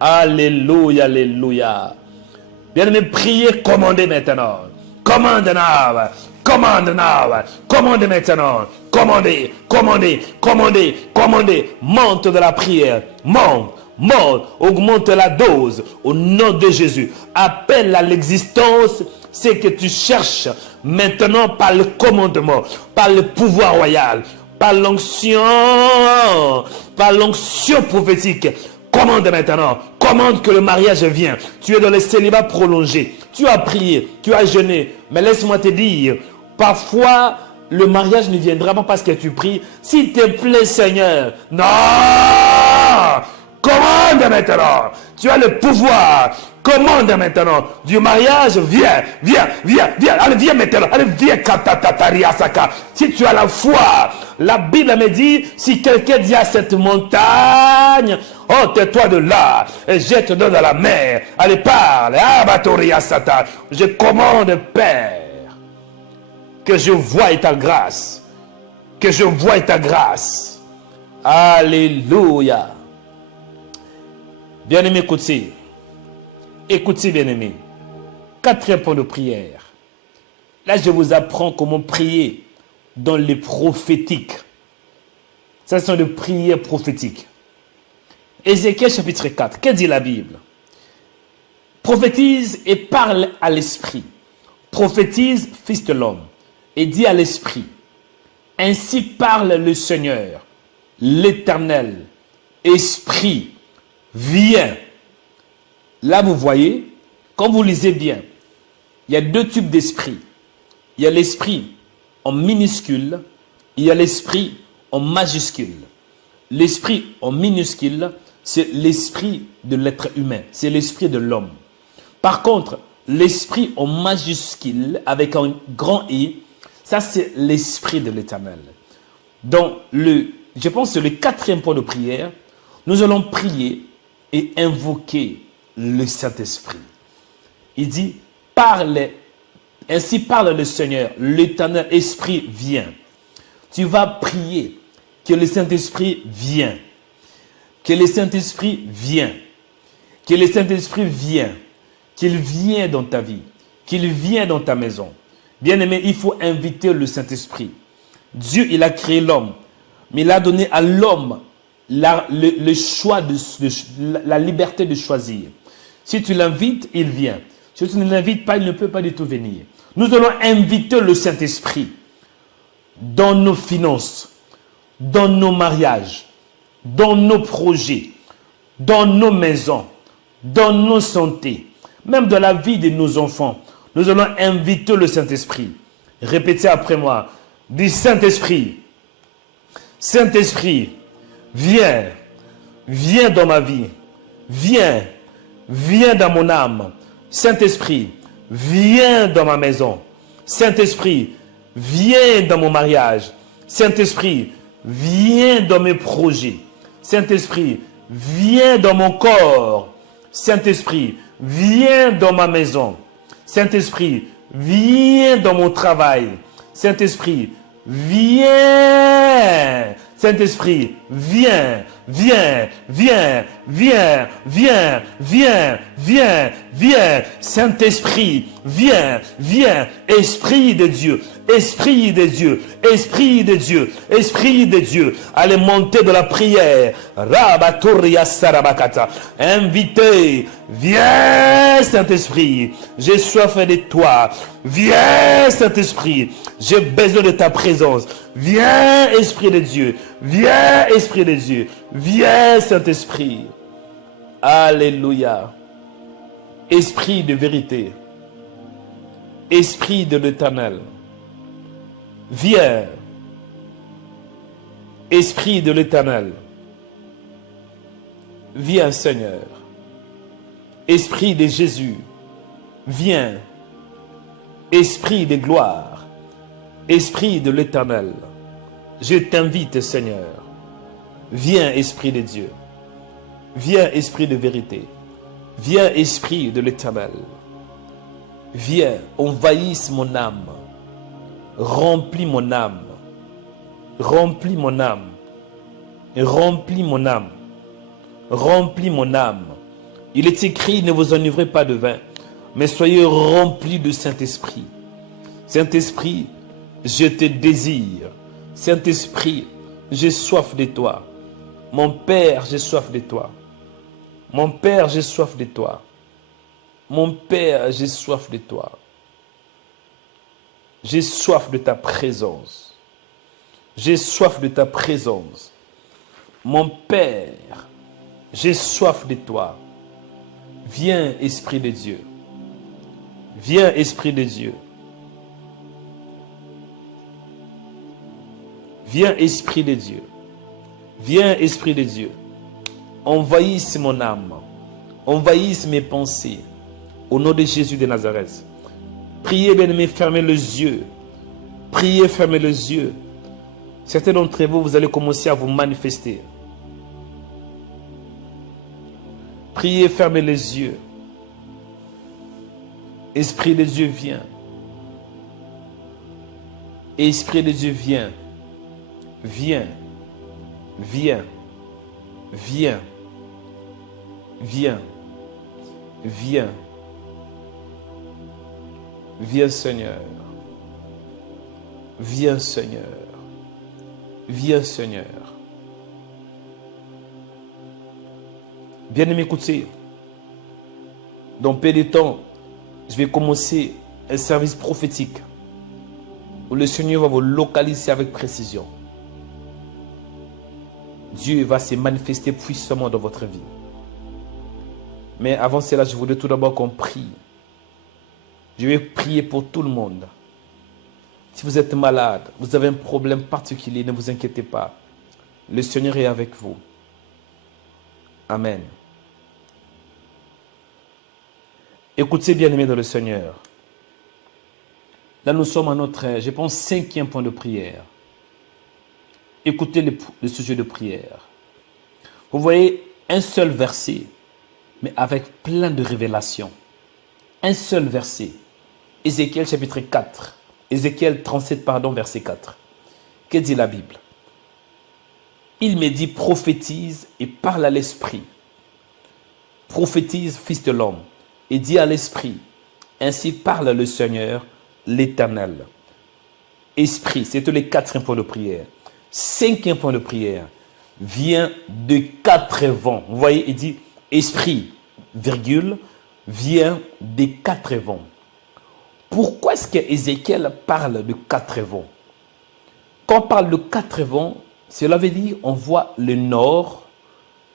Alléluia, alléluia. Bien-aimé, priez, commandez maintenant. Commande now. Commande now. Commandez maintenant. Commandez, commandez, commandez, commandez. Monte de la prière. Monte, monte. Augmente la dose. Au nom de Jésus. Appelle à l'existence ce que tu cherches maintenant par le commandement, par le pouvoir royal. Par l'onction prophétique. Commande maintenant. Commande que le mariage vienne. Tu es dans le célibat prolongé. Tu as prié, tu as jeûné. Mais laisse-moi te dire, parfois, le mariage ne viendra pas parce que tu pries. S'il te plaît, Seigneur. Non! Commande maintenant. Tu as le pouvoir. Commande maintenant. Du mariage, viens, viens, viens, viens. Allez, viens maintenant. Allez, viens, Katatariasaka. Si tu as la foi, la Bible me dit, si quelqu'un dit à cette montagne, oh, tais-toi de là, et jette-le dans la mer. Allez, parle. Abatoriasata. Je commande, Père, que je voie ta grâce. Que je voie ta grâce. Alléluia. Bien-aimé, écoutez. Écoutez, bien-aimé. 4e point de prière. Là, je vous apprends comment prier dans les prophétiques. Ça, sont des prières prophétiques. Ézéchiel chapitre 4. Que dit la Bible? Prophétise et parle à l'esprit. Prophétise, fils de l'homme, et dis à l'esprit. Ainsi parle le Seigneur, l'Éternel. Esprit, viens. Là, vous voyez, quand vous lisez bien, il y a 2 types d'esprit. Il y a l'esprit en minuscule, il y a l'esprit en majuscule. L'esprit en minuscule, c'est l'esprit de l'être humain, c'est l'esprit de l'homme. Par contre, l'esprit en majuscule, avec un grand I, ça c'est l'esprit de l'Éternel. Donc, je pense que c'est le 4e point de prière, nous allons prier et invoquer le Saint-Esprit. Il dit, parle, ainsi parle le Seigneur, l'Éternel Esprit vient. Tu vas prier que le Saint-Esprit vienne. Que le Saint-Esprit vienne. Que le Saint-Esprit vienne. Qu'il vienne dans ta vie. Qu'il vienne dans ta maison. Bien-aimé, il faut inviter le Saint-Esprit. Dieu, il a créé l'homme. Mais il a donné à l'homme le choix, la liberté de choisir. Si tu l'invites, il vient. Si tu ne l'invites pas, il ne peut pas du tout venir. Nous allons inviter le Saint-Esprit dans nos finances, dans nos mariages, dans nos projets, dans nos maisons, dans nos santé, même dans la vie de nos enfants. Nous allons inviter le Saint-Esprit. Répétez après moi. Dis Saint-Esprit, Saint-Esprit, viens, viens dans ma vie, viens, viens dans mon âme. Saint-Esprit, viens dans ma maison. Saint-Esprit, viens dans mon mariage. Saint-Esprit, viens dans mes projets. Saint-Esprit, viens dans mon corps. Saint-Esprit, viens dans ma maison. Saint-Esprit, viens dans mon travail. Saint-Esprit, viens. Saint-Esprit, viens, viens, viens, viens, viens, viens, viens, viens. Saint-Esprit, viens, viens. Esprit de Dieu, Esprit de Dieu, Esprit de Dieu, Esprit de Dieu. Allez monter de la prière. Rabatoria Sarabakata. Invitez, viens Saint-Esprit. J'ai soif de toi. Viens Saint-Esprit. J'ai besoin de ta présence. Viens Esprit de Dieu. Viens Esprit de Dieu. Viens Saint-Esprit. Alléluia. Esprit de vérité. Esprit de l'Éternel. Viens. Esprit de l'Éternel. Viens Seigneur. Esprit de Jésus. Viens. Esprit de gloire. Esprit de l'Éternel. Je t'invite Seigneur. Viens Esprit de Dieu. Viens Esprit de vérité. Viens Esprit de l'Éternel. Viens, envahisse mon âme. Remplis mon âme. Remplis mon âme. Remplis mon âme. Remplis mon âme. Il est écrit, ne vous enivrez pas de vin, mais soyez remplis de Saint-Esprit. Saint-Esprit, je te désire. Saint-Esprit, j'ai soif de toi. Mon Père, j'ai soif de toi. Mon Père, j'ai soif de toi. Mon Père, j'ai soif de toi. J'ai soif de ta présence. J'ai soif de ta présence. Mon Père, j'ai soif de toi. Viens, Esprit de Dieu. Viens, Esprit de Dieu. Viens, Esprit de Dieu. Viens, Esprit de Dieu. Envahisse mon âme. Envahisse mes pensées. Au nom de Jésus de Nazareth. Priez, bien-aimés, fermez les yeux. Priez, fermez les yeux. Certains d'entre vous, vous allez commencer à vous manifester. Priez, fermez les yeux. Esprit de Dieu, viens. Esprit de Dieu, viens. Viens. Viens. Viens. Viens. Viens. Viens, Seigneur. Viens, Seigneur. Viens, Seigneur. Bien-aimé, écoutez. Dans peu de temps, je vais commencer un service prophétique où le Seigneur va vous localiser avec précision. Dieu va se manifester puissamment dans votre vie. Mais avant cela, je voudrais tout d'abord qu'on prie. Je vais prier pour tout le monde. Si vous êtes malade, vous avez un problème particulier, ne vous inquiétez pas. Le Seigneur est avec vous. Amen. Écoutez, bien-aimés dans le Seigneur. Là, nous sommes à notre, je pense, 5e point de prière. Écoutez le sujet de prière. Vous voyez un seul verset, mais avec plein de révélations. Un seul verset. Ézéchiel chapitre 4. Ézéchiel 37, pardon, verset 4. Que dit la Bible? Il me dit, prophétise et parle à l'esprit. Prophétise, fils de l'homme, et dis à l'esprit, ainsi parle le Seigneur, l'Éternel. Esprit, c'est tous les 4 points de prière. 5e point de prière vient de 4 vents. Vous voyez, il dit, esprit, virgule, vient des 4 vents. Pourquoi est-ce que Ézéchiel parle de 4 vents? Quand on parle de 4 vents, cela veut dire on voit le nord,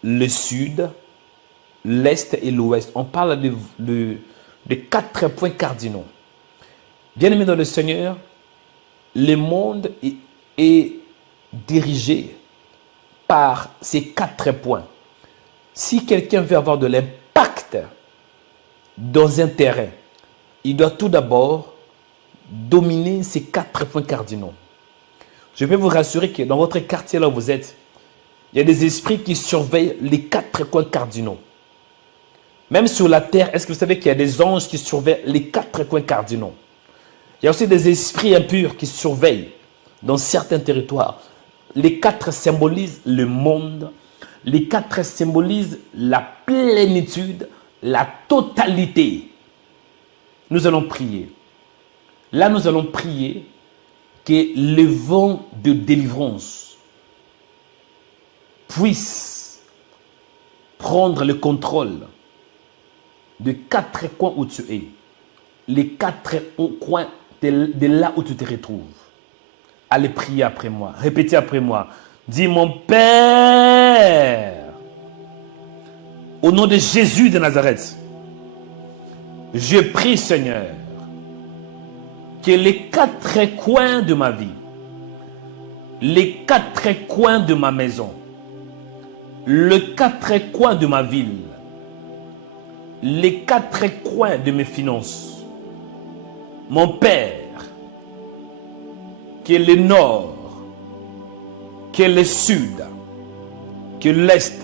le sud, l'est et l'ouest. On parle de 4 points cardinaux. Bien-aimés dans le Seigneur, le monde est dirigé par ces 4 points. Si quelqu'un veut avoir de l'impact dans un terrain, il doit tout d'abord dominer ces 4 points cardinaux. Je peux vous rassurer que dans votre quartier là où vous êtes, il y a des esprits qui surveillent les 4 points cardinaux. Même sur la terre, est-ce que vous savez qu'il y a des anges qui surveillent les 4 coins cardinaux? Il y a aussi des esprits impurs qui surveillent dans certains territoires. Les 4 symbolisent le monde. Les 4 symbolisent la plénitude, la totalité. Nous allons prier. Là, nous allons prier que le vent de délivrance puisse prendre le contrôle de 4 coins où tu es. Les 4 coins de là où tu te retrouves. Allez prier après moi. Répétez après moi. Dis, mon Père, au nom de Jésus de Nazareth, je prie, Seigneur, que les 4 coins de ma vie, les 4 coins de ma maison, les 4 coins de ma ville, les 4 coins de mes finances, mon Père, que le nord, que le sud, que l'est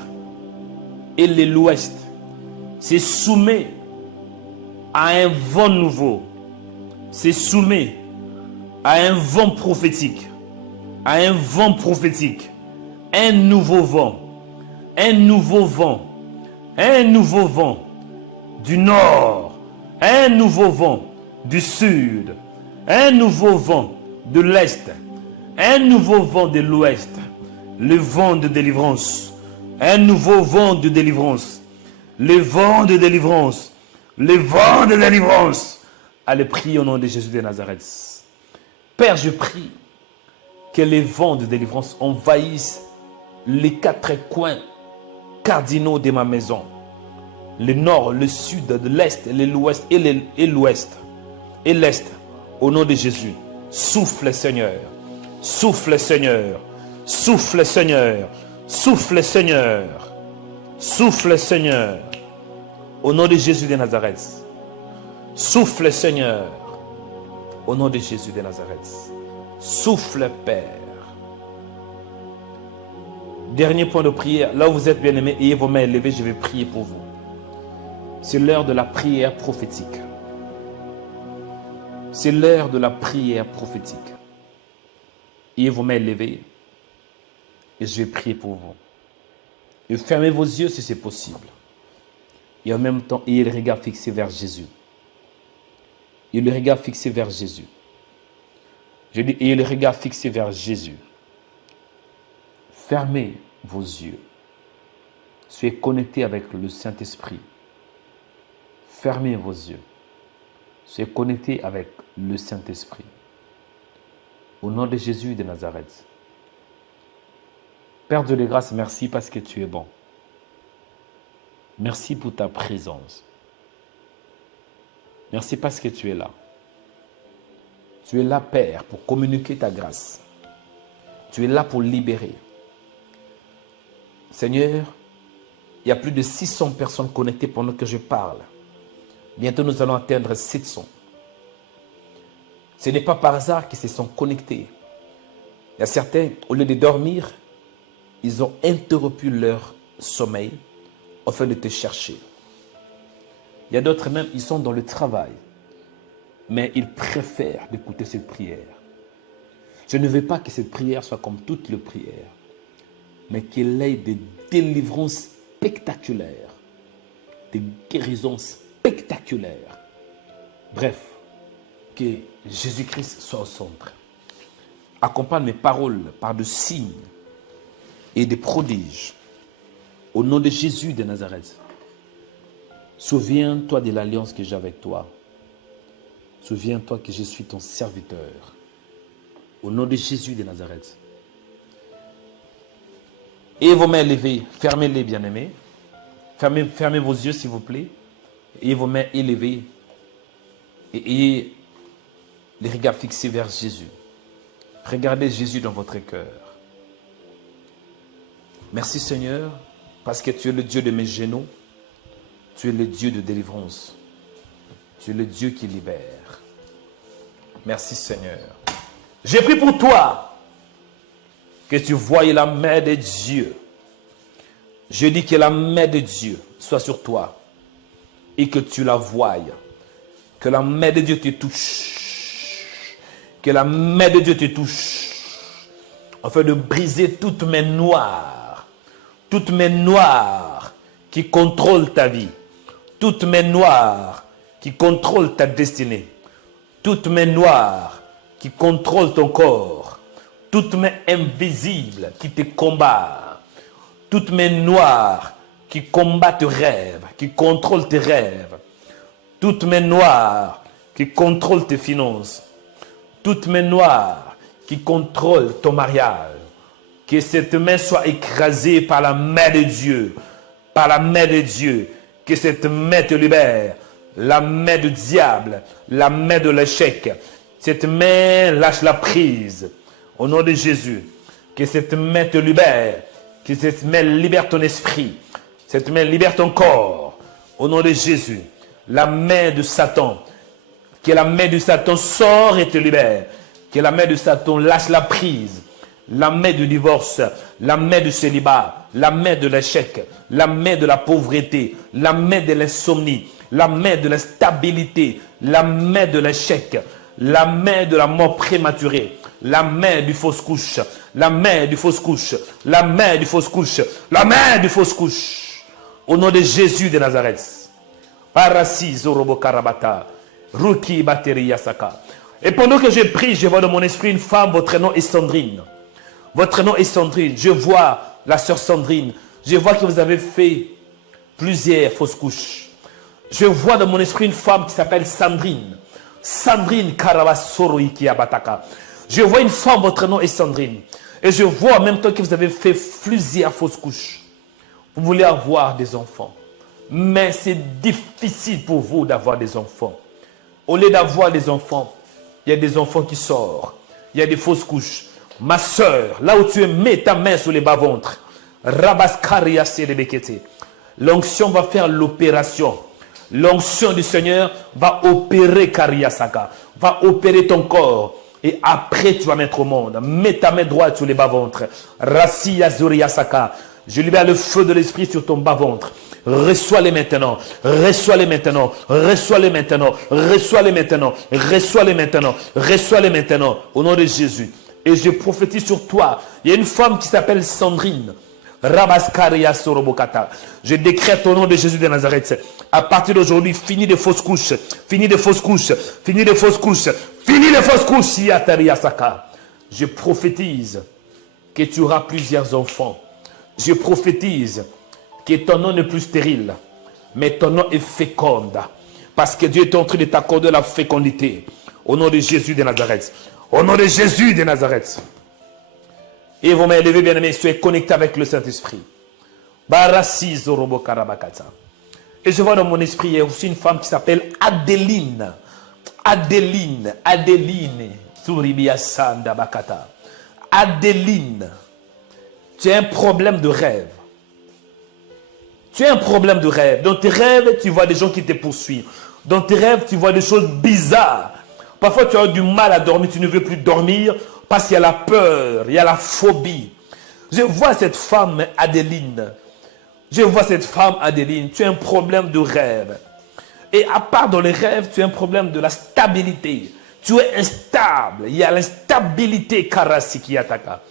et l'ouest se soumet à un vent nouveau, se soumet à un vent prophétique, à un vent prophétique, un nouveau vent, un nouveau vent, un nouveau vent du nord, un nouveau vent du sud, un nouveau vent de l'est, un nouveau vent de l'ouest, le vent de délivrance, un nouveau vent de délivrance, le vent de délivrance, le vent de délivrance. Allez prier au nom de Jésus de Nazareth. Père, je prie que les vents de délivrance envahissent les 4 coins cardinaux de ma maison. Le nord, le sud, l'est, l'ouest et l'ouest et l'est. Au nom de Jésus. Souffle, Seigneur. Souffle, Seigneur. Souffle, Seigneur. Souffle, Seigneur. Souffle, Seigneur. Au nom de Jésus de Nazareth. Souffle, Seigneur. Au nom de Jésus de Nazareth. Souffle, Père. Dernier point de prière. Là où vous êtes bien-aimés, ayez vos mains élevées, je vais prier pour vous. C'est l'heure de la prière prophétique. C'est l'heure de la prière prophétique. Ayez vos mains levées. Et je vais prier pour vous. Et fermez vos yeux si c'est possible. Et en même temps, ayez le regard fixé vers Jésus. Ayez le regard fixé vers Jésus. Je dis, ayez le regard fixé vers Jésus. Fermez vos yeux. Soyez connectés avec le Saint-Esprit. Fermez vos yeux. Soyez connectés avec le Saint-Esprit. Au nom de Jésus de Nazareth. Père de grâce, merci parce que tu es bon. Merci pour ta présence. Merci parce que tu es là. Tu es là, Père, pour communiquer ta grâce. Tu es là pour libérer. Seigneur, il y a plus de 600 personnes connectées pendant que je parle. Bientôt, nous allons atteindre 700. Ce n'est pas par hasard qu'ils se sont connectés. Il y a certains, au lieu de dormir, ils ont interrompu leur sommeil afin de te chercher. Il y a d'autres même, ils sont dans le travail, mais ils préfèrent d'écouter cette prière. Je ne veux pas que cette prière soit comme toutes les prières, mais qu'elle ait des délivrances spectaculaires, des guérisons spectaculaires. Bref, que Jésus-Christ soit au centre. Accompagne mes paroles par de signes et des prodiges. Au nom de Jésus de Nazareth. Souviens-toi de l'alliance que j'ai avec toi. Souviens-toi que je suis ton serviteur. Au nom de Jésus de Nazareth. Et vos mains levées, fermez-les, bien-aimés. Fermez vos yeux, s'il vous plaît. Et vos mains élevées. Et ayez les regards fixés vers Jésus. Regardez Jésus dans votre cœur. Merci Seigneur, parce que tu es le Dieu de mes genoux. Tu es le Dieu de délivrance. Tu es le Dieu qui libère. Merci Seigneur. J'ai pris pour toi que tu voyais la main de Dieu. Je dis que la main de Dieu soit sur toi et que tu la voies. Que la main de Dieu te touche. Que la main de Dieu te touche. Afin de briser toutes mes noires. Toutes mes noires qui contrôlent ta vie. Toutes mes noires qui contrôlent ta destinée. Toutes mes noires qui contrôlent ton corps. Toutes mes invisibles qui te combattent. Toutes mes noires qui combattent tes rêves, qui contrôlent tes rêves. Toutes mes noires qui contrôlent tes finances. Toutes mes noires qui contrôlent ton mariage. Que cette main soit écrasée par la main de Dieu. Par la main de Dieu. Que cette main te libère. La main du diable. La main de l'échec. Cette main lâche la prise. Au nom de Jésus. Que cette main te libère. Que cette main libère ton esprit. Cette main libère ton corps. Au nom de Jésus. La main de Satan. Que la main de Satan sort et te libère. Que la main de Satan lâche la prise. La main du divorce, la main du célibat, la main de l'échec, la main de la pauvreté, la main de l'insomnie, la main de l'instabilité, la main de l'échec, la main de la mort prématurée, la main du fausse couche, la main du fausse couche, la main du fausse couche, la main du fausse couche. Au nom de Jésus de Nazareth. Parasi Zorobo Karabata, Ruki Bateri Yasaka. Et pendant que je prie, je vois dans mon esprit une femme, votre nom est Sandrine. Votre nom est Sandrine. Je vois la sœur Sandrine. Je vois que vous avez fait plusieurs fausses couches. Je vois dans mon esprit une femme qui s'appelle Sandrine. Sandrine Karabasoro Iki Abataka. Je vois une femme, votre nom est Sandrine. Et je vois en même temps que vous avez fait plusieurs fausses couches. Vous voulez avoir des enfants. Mais c'est difficile pour vous d'avoir des enfants. Au lieu d'avoir des enfants, il y a des enfants qui sortent. Il y a des fausses couches. Ma soeur, là où tu es, mets ta main sur les bas-ventres. Rabaskaria Serebekete. L'onction va faire l'opération. L'onction du Seigneur va opérer Kariasaka. Va opérer ton corps. Et après, tu vas mettre au monde. Mets ta main droite sur les bas-ventres. Rassia Zuriasaka. Je libère le feu de l'esprit sur ton bas-ventre. Reçois-les maintenant. Reçois-les maintenant. Reçois-les maintenant. Reçois-les maintenant. Reçois-les maintenant. Reçois-les maintenant. Au nom de Jésus. Et je prophétise sur toi. Il y a une femme qui s'appelle Sandrine. Rabaskaria Sorobokata. Je décrète au nom de Jésus de Nazareth. À partir d'aujourd'hui, fini de fausses couches. Fini de fausses couches. Fini de fausses couches. Fini de fausses couches. Yataria Saka. Je prophétise que tu auras plusieurs enfants. Je prophétise que ton nom n'est plus stérile, mais ton nom est féconde. Parce que Dieu est en train de t'accorder la fécondité. Au nom de Jésus de Nazareth. Au nom de Jésus de Nazareth. Et vous m'élevez, bien-aimés, soyez connectés avec le Saint-Esprit. Et je vois dans mon esprit, il y a aussi une femme qui s'appelle Adeline. Adeline. Adeline. Tu as un problème de rêve. Tu as un problème de rêve. Dans tes rêves, tu vois des gens qui te poursuivent. Dans tes rêves, tu vois des choses bizarres. Parfois, tu as du mal à dormir, tu ne veux plus dormir parce qu'il y a la peur, il y a la phobie. Je vois cette femme, Adeline. Je vois cette femme, Adeline. Tu as un problème de rêve. Et à part dans les rêves, tu as un problème de la stabilité. Tu es instable. Il y a l'instabilité, Karasiki Ataka.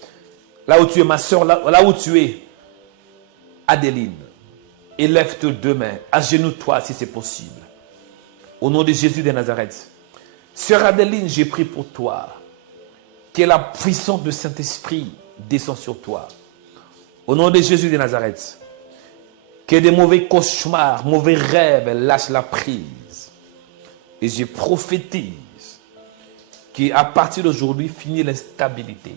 Là où tu es, ma soeur, là où tu es, Adeline. Élève-toi demain, agenouille-toi si c'est possible. Au nom de Jésus de Nazareth. Sœur Adeline, j'ai prié pour toi. Que la puissance du Saint-Esprit descend sur toi. Au nom de Jésus de Nazareth. Que des mauvais cauchemars, mauvais rêves lâchent la prise. Et je prophétise qu'à partir d'aujourd'hui, finit l'instabilité.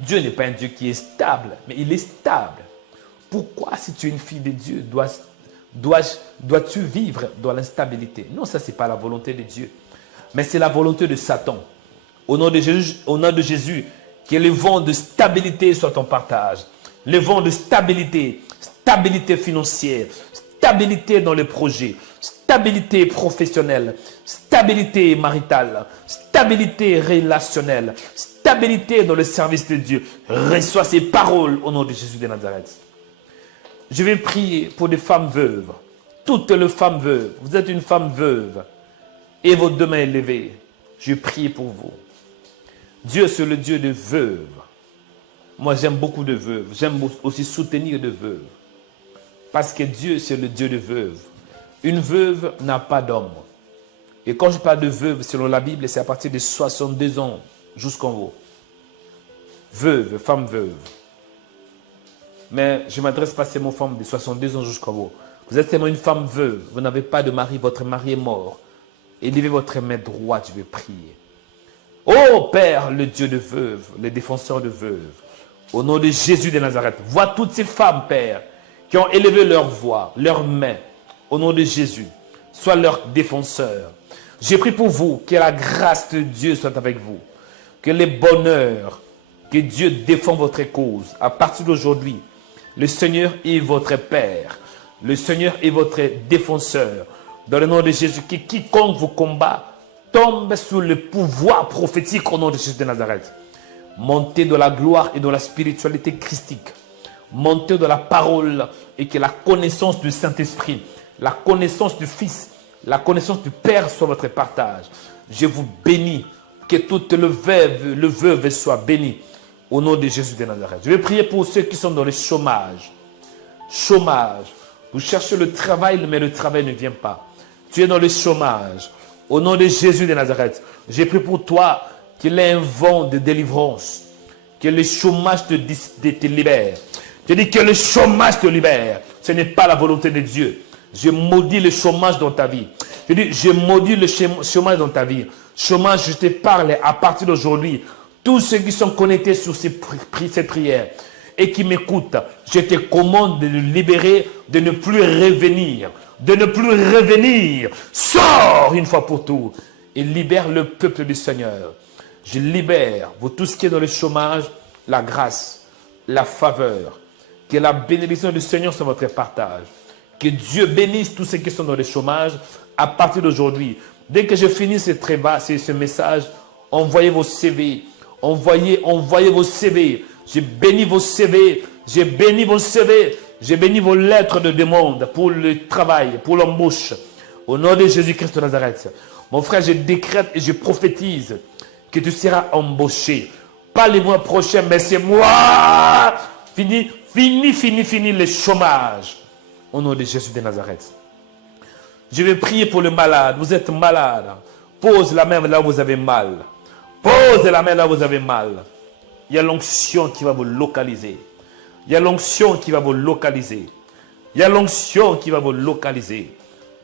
Dieu n'est pas un Dieu qui est stable, mais il est stable. Pourquoi, si tu es une fille de Dieu, dois-tu vivre dans l'instabilité? Non, ça, ce n'est pas la volonté de Dieu. Mais c'est la volonté de Satan. Au nom de Jésus, que le vent de stabilité soit ton partage. Le vent de stabilité, stabilité financière, stabilité dans les projets, stabilité professionnelle, stabilité maritale, stabilité relationnelle, stabilité dans le service de Dieu. Reçois ces paroles au nom de Jésus de Nazareth. Je vais prier pour des femmes veuves. Toutes les femmes veuves. Vous êtes une femme veuve. Et vos deux mains élevées. Je prie pour vous. Dieu, c'est le Dieu de veuves. Moi, j'aime beaucoup de veuves. J'aime aussi soutenir de veuves. Parce que Dieu, c'est le Dieu de veuves. Une veuve n'a pas d'homme. Et quand je parle de veuve, selon la Bible, c'est à partir de 62 ans jusqu'en haut. Veuve, femme veuve. Mais je ne m'adresse pas seulement aux femmes de 62 ans jusqu'en haut. Vous êtes seulement une femme veuve. Vous n'avez pas de mari. Votre mari est mort. Élevez votre main droite, je vais prier. Oh Père, le Dieu de veuves, le défenseur de veuves, au nom de Jésus de Nazareth, vois toutes ces femmes, Père, qui ont élevé leur voix, leurs mains, au nom de Jésus, sois leur défenseur. J'ai prié pour vous, que la grâce de Dieu soit avec vous, que les bonheurs, que Dieu défend votre cause. À partir d'aujourd'hui, le Seigneur est votre Père, le Seigneur est votre défenseur. Dans le nom de Jésus, que quiconque vous combat tombe sous le pouvoir prophétique au nom de Jésus de Nazareth. Montez dans la gloire et dans la spiritualité christique. Montez dans la parole et que la connaissance du Saint-Esprit, la connaissance du Fils, la connaissance du Père soit votre partage. Je vous bénis, que toute le veuve soit béni au nom de Jésus de Nazareth. Je vais prier pour ceux qui sont dans le chômage. Chômage. Vous cherchez le travail, mais le travail ne vient pas. Tu es dans le chômage. Au nom de Jésus de Nazareth, j'ai prié pour toi qu'il ait un vent de délivrance. Que le chômage te libère. Je dis que le chômage te libère. Ce n'est pas la volonté de Dieu. Je maudis le chômage dans ta vie. Je dis, je maudis le chômage dans ta vie. Chômage, je te parle à partir d'aujourd'hui. Tous ceux qui sont connectés sur cette prière et qui m'écoutent, je te commande de le libérer, de ne plus revenir. De ne plus revenir. Sors une fois pour tout et libère le peuple du Seigneur. Je libère, vous tous qui êtes dans le chômage, la grâce, la faveur. Que la bénédiction du Seigneur soit votre partage. Que Dieu bénisse tous ceux qui sont dans le chômage à partir d'aujourd'hui. Dès que je finis ce message, envoyez vos CV. Envoyez vos CV. Je bénis vos CV. Je bénis vos CV. Je bénis vos lettres de demande pour le travail, pour l'embauche. Au nom de Jésus-Christ de Nazareth. Mon frère, je décrète et je prophétise que tu seras embauché. pas les mois prochains, mais c'est moi. Fini le chômage. Au nom de Jésus de Nazareth. Je vais prier pour le malade. Vous êtes malade. Pose la main là où vous avez mal. Pose la main là où vous avez mal. Il y a l'onction qui va vous localiser. Il y a l'onction qui va vous localiser. Il y a l'onction qui va vous localiser.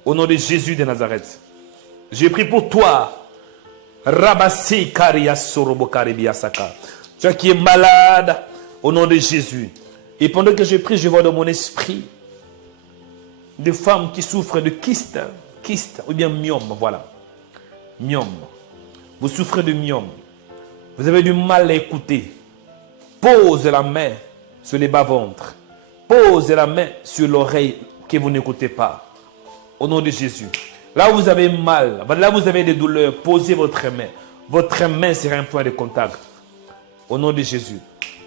Au nom de Jésus de Nazareth. Je prie pour toi. Rabasi Karia Sorobo Karibiasaka. Toi qui es malade, au nom de Jésus. Et pendant que je prie, je vois dans mon esprit des femmes qui souffrent de kyste ou bien myome, voilà. Myome. Vous souffrez de myome. Vous avez du mal à écouter. Pose la main sur les bas-ventres. Pose la main sur l'oreille que vous n'écoutez pas. Au nom de Jésus. Là où vous avez mal, là où vous avez des douleurs, posez votre main. Votre main sera un point de contact. Au nom de Jésus.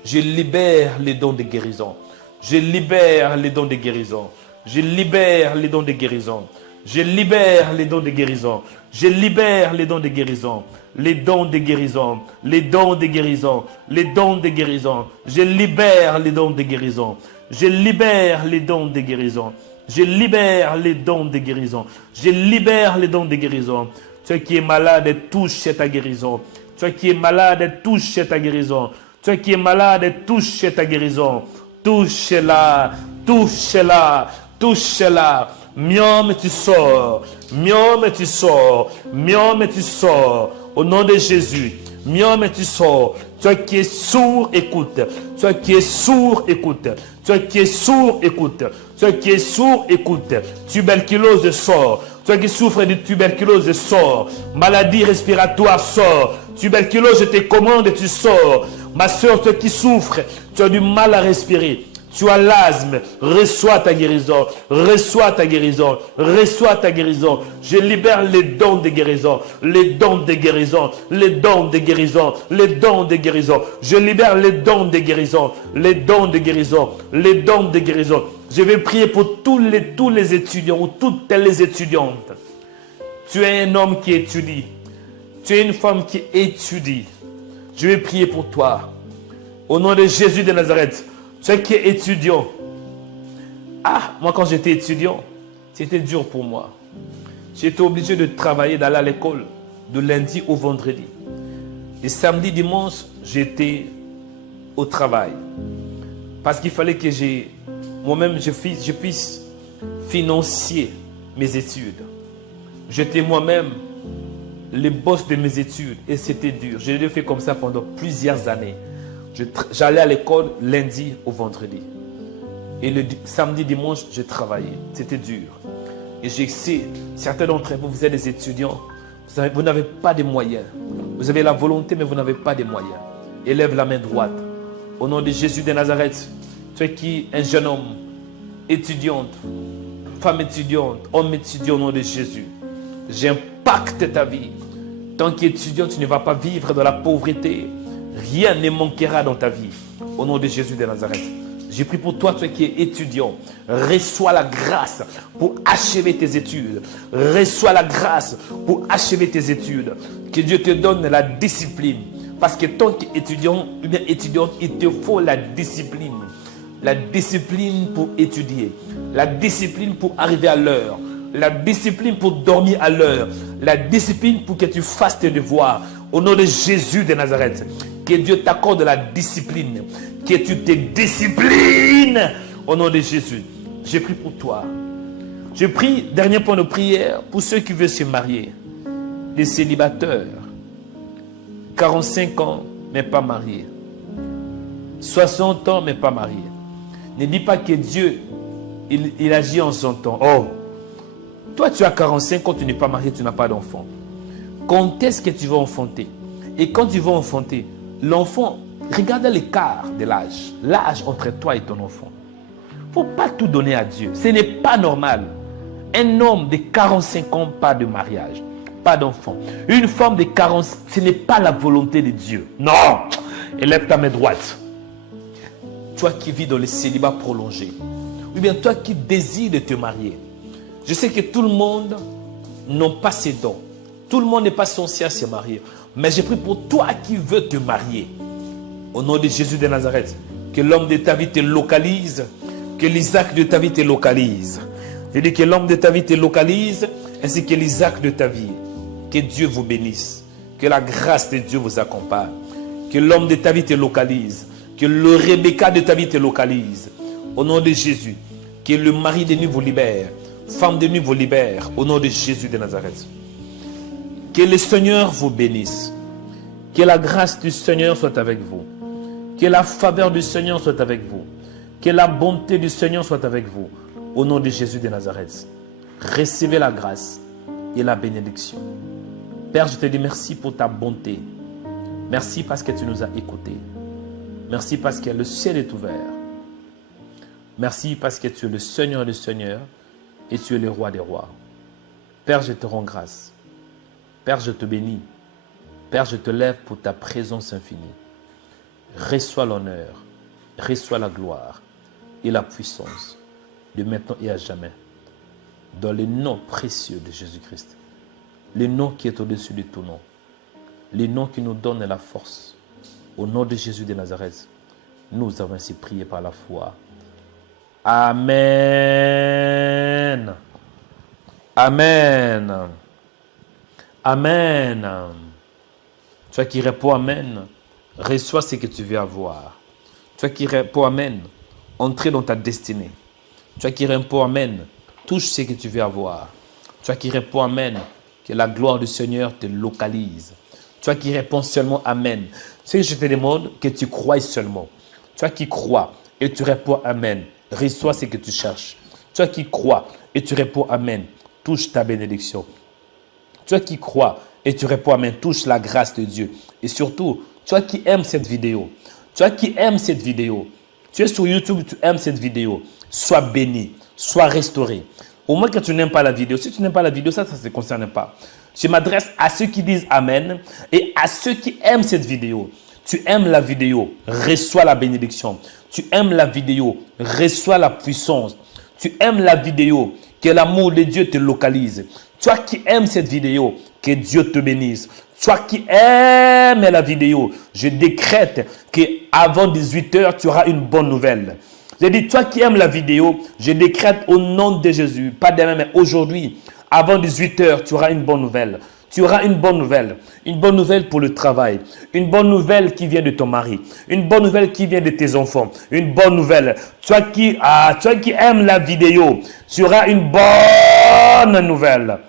Je libère les dons de guérison. Je libère les dons de guérison. Je libère les dons de guérison. Je libère les dons de guérison. Je libère les dons de guérison. Les dons de guérison. Les dons de guérison. Les dons de guérison. Je libère les dons de guérison. Je libère les dons de guérison. Je libère les dons de guérison. Je libère les dons de guérison. Toi qui es malade, touche ta guérison. Toi qui es malade, touche ta guérison. Toi qui es malade, touche ta guérison. Touche-la. Touche-la. Touche-la. Myome, tu sors. Myome, tu sors. Myome, tu sors. Au nom de Jésus. Myome, tu sors. Toi qui es sourd, écoute. Toi qui es sourd, écoute. Toi qui es sourd, écoute. Toi qui es sourd, écoute. Tuberculose, sort. Toi qui souffres de tuberculose, sort. Maladie respiratoire, sort. Tuberculose, je te commande, tu sors. Ma soeur, toi qui souffres, tu as du mal à respirer. Tu as l'asthme, reçois ta guérison, reçois ta guérison, reçois ta guérison. Je libère les dons de guérison, les dons de guérison, les dons de guérison, les dons de guérison. Je libère les dons de guérison, les dons de guérison, les dons de guérison. Je vais prier pour tous les étudiants ou toutes les étudiantes. Tu es un homme qui étudie, tu es une femme qui étudie. Je vais prier pour toi. Au nom de Jésus de Nazareth. Toi qui es étudiant. Ah, moi quand j'étais étudiant, c'était dur pour moi. J'étais obligé de travailler, d'aller à l'école de lundi au vendredi. Et samedi, dimanche, j'étais au travail. Parce qu'il fallait que moi-même je puisse financer mes études. J'étais moi-même le boss de mes études et c'était dur. Je l'ai fait comme ça pendant plusieurs années. J'allais à l'école lundi au vendredi. Et le samedi, dimanche, je travaillais. C'était dur. Et je sais, certains d'entre vous, vous êtes des étudiants. Vous n'avez pas de moyens. Vous avez la volonté, mais vous n'avez pas de moyens. Élève la main droite. Au nom de Jésus de Nazareth, toi qui es un jeune homme, étudiante, femme étudiante, homme étudiant au nom de Jésus, j'impacte ta vie. Tant qu'étudiant, tu ne vas pas vivre dans la pauvreté. Rien ne manquera dans ta vie. Au nom de Jésus de Nazareth. J'ai pris pour toi, toi qui es étudiant. Reçois la grâce pour achever tes études. Reçois la grâce pour achever tes études. Que Dieu te donne la discipline. Parce que tant qu'étudiant ou bien étudiante, il te faut la discipline. La discipline pour étudier. La discipline pour arriver à l'heure. La discipline pour dormir à l'heure. La discipline pour que tu fasses tes devoirs. Au nom de Jésus de Nazareth. Que Dieu t'accorde la discipline. Que tu te disciplines. Au nom de Jésus. Je prie pour toi. Je prie, dernier point de prière, pour ceux qui veulent se marier. Les célibataires. 45 ans, mais pas mariés. 60 ans, mais pas mariés. Ne dis pas que Dieu, il agit en son temps. Oh, toi tu as 45 ans, tu n'es pas marié, tu n'as pas d'enfant. Quand est-ce que tu vas enfanter? Et quand tu vas enfanter, l'enfant, regarde l'écart de l'âge. L'âge entre toi et ton enfant. Il ne faut pas tout donner à Dieu. Ce n'est pas normal. Un homme de 45 ans, pas de mariage, pas d'enfant. Une femme de 40, ce n'est pas la volonté de Dieu. Non. Élève ta main droite. Toi qui vis dans le célibat prolongé. Ou bien toi qui désires de te marier. Je sais que tout le monde n'a pas ses dons. Tout le monde n'est pas censé à se marier. Mais j'ai pris pour toi qui veux te marier. Au nom de Jésus de Nazareth, que l'homme de ta vie te localise, que l'Isaac de ta vie te localise. Je dis que l'homme de ta vie te localise, ainsi que l'Isaac de ta vie. Que Dieu vous bénisse, que la grâce de Dieu vous accompagne, que l'homme de ta vie te localise, que le Rebecca de ta vie te localise. Au nom de Jésus, que le mari de nuit vous libère, femme de nuit vous libère, au nom de Jésus de Nazareth. Que le Seigneur vous bénisse, que la grâce du Seigneur soit avec vous, que la faveur du Seigneur soit avec vous, que la bonté du Seigneur soit avec vous, au nom de Jésus de Nazareth. Recevez la grâce et la bénédiction. Père, je te dis merci pour ta bonté. Merci parce que tu nous as écoutés. Merci parce que le ciel est ouvert. Merci parce que tu es le Seigneur des Seigneurs et tu es le Roi des Rois. Père, je te rends grâce. Père, je te bénis. Père, je te lève pour ta présence infinie. Reçois l'honneur, reçois la gloire et la puissance de maintenant et à jamais. Dans le nom précieux de Jésus-Christ. Le nom qui est au-dessus de tout nom. Le nom qui nous donne la force. Au nom de Jésus de Nazareth, nous avons ainsi prié par la foi. Amen. Amen. Amen. Toi qui réponds Amen, reçois ce que tu veux avoir. Toi qui réponds Amen, entre dans ta destinée. Toi qui réponds Amen, touche ce que tu veux avoir. Toi qui réponds Amen, que la gloire du Seigneur te localise. Toi qui réponds seulement Amen. Ce que je te demande, que tu croies seulement. Toi qui crois et tu réponds Amen, reçois ce que tu cherches. Toi qui crois et tu réponds Amen, touche ta bénédiction. Toi qui crois et tu réponds Amen, touche la grâce de Dieu. Et surtout, toi qui aimes cette vidéo, toi qui aimes cette vidéo, tu es sur YouTube, tu aimes cette vidéo, sois béni, sois restauré. Au moins que tu n'aimes pas la vidéo. Si tu n'aimes pas la vidéo, ça ne te concerne pas. Je m'adresse à ceux qui disent Amen et à ceux qui aiment cette vidéo. Tu aimes la vidéo, reçois la bénédiction. Tu aimes la vidéo, reçois la puissance. Tu aimes la vidéo, que l'amour de Dieu te localise. Toi qui aimes cette vidéo, que Dieu te bénisse. Toi qui aimes la vidéo, je décrète qu'avant 18 h, tu auras une bonne nouvelle. J'ai dit, toi qui aimes la vidéo, je décrète au nom de Jésus, pas demain, mais aujourd'hui, avant 18 h, tu auras une bonne nouvelle. Tu auras une bonne nouvelle pour le travail, une bonne nouvelle qui vient de ton mari, une bonne nouvelle qui vient de tes enfants, une bonne nouvelle. Toi qui aimes la vidéo, tu auras une bonne nouvelle.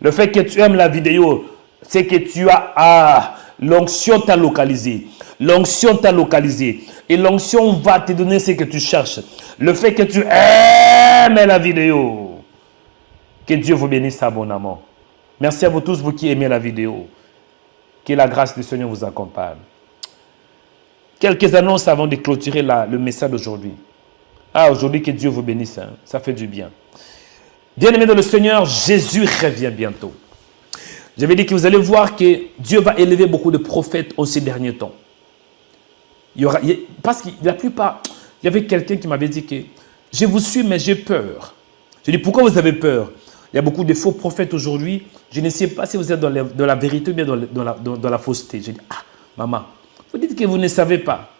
Le fait que tu aimes la vidéo, c'est que tu as l'onction t'a localisé. L'onction t'a localisé. Et l'onction va te donner ce que tu cherches. Le fait que tu aimes la vidéo. Que Dieu vous bénisse abondamment. Merci à vous tous, vous qui aimez la vidéo. Que la grâce du Seigneur vous accompagne. Quelques annonces avant de clôturer le message d'aujourd'hui. Aujourd'hui, que Dieu vous bénisse. Hein. Ça fait du bien. Bien-aimés dans le Seigneur, Jésus revient bientôt. J'avais dit que vous allez voir que Dieu va élever beaucoup de prophètes en ces derniers temps. Parce que la plupart, il y avait quelqu'un qui m'avait dit que je vous suis mais j'ai peur. Je dis pourquoi vous avez peur? Il y a beaucoup de faux prophètes aujourd'hui. Je ne sais pas si vous êtes dans la vérité ou bien dans la fausseté. Je dis maman, vous dites que vous ne savez pas.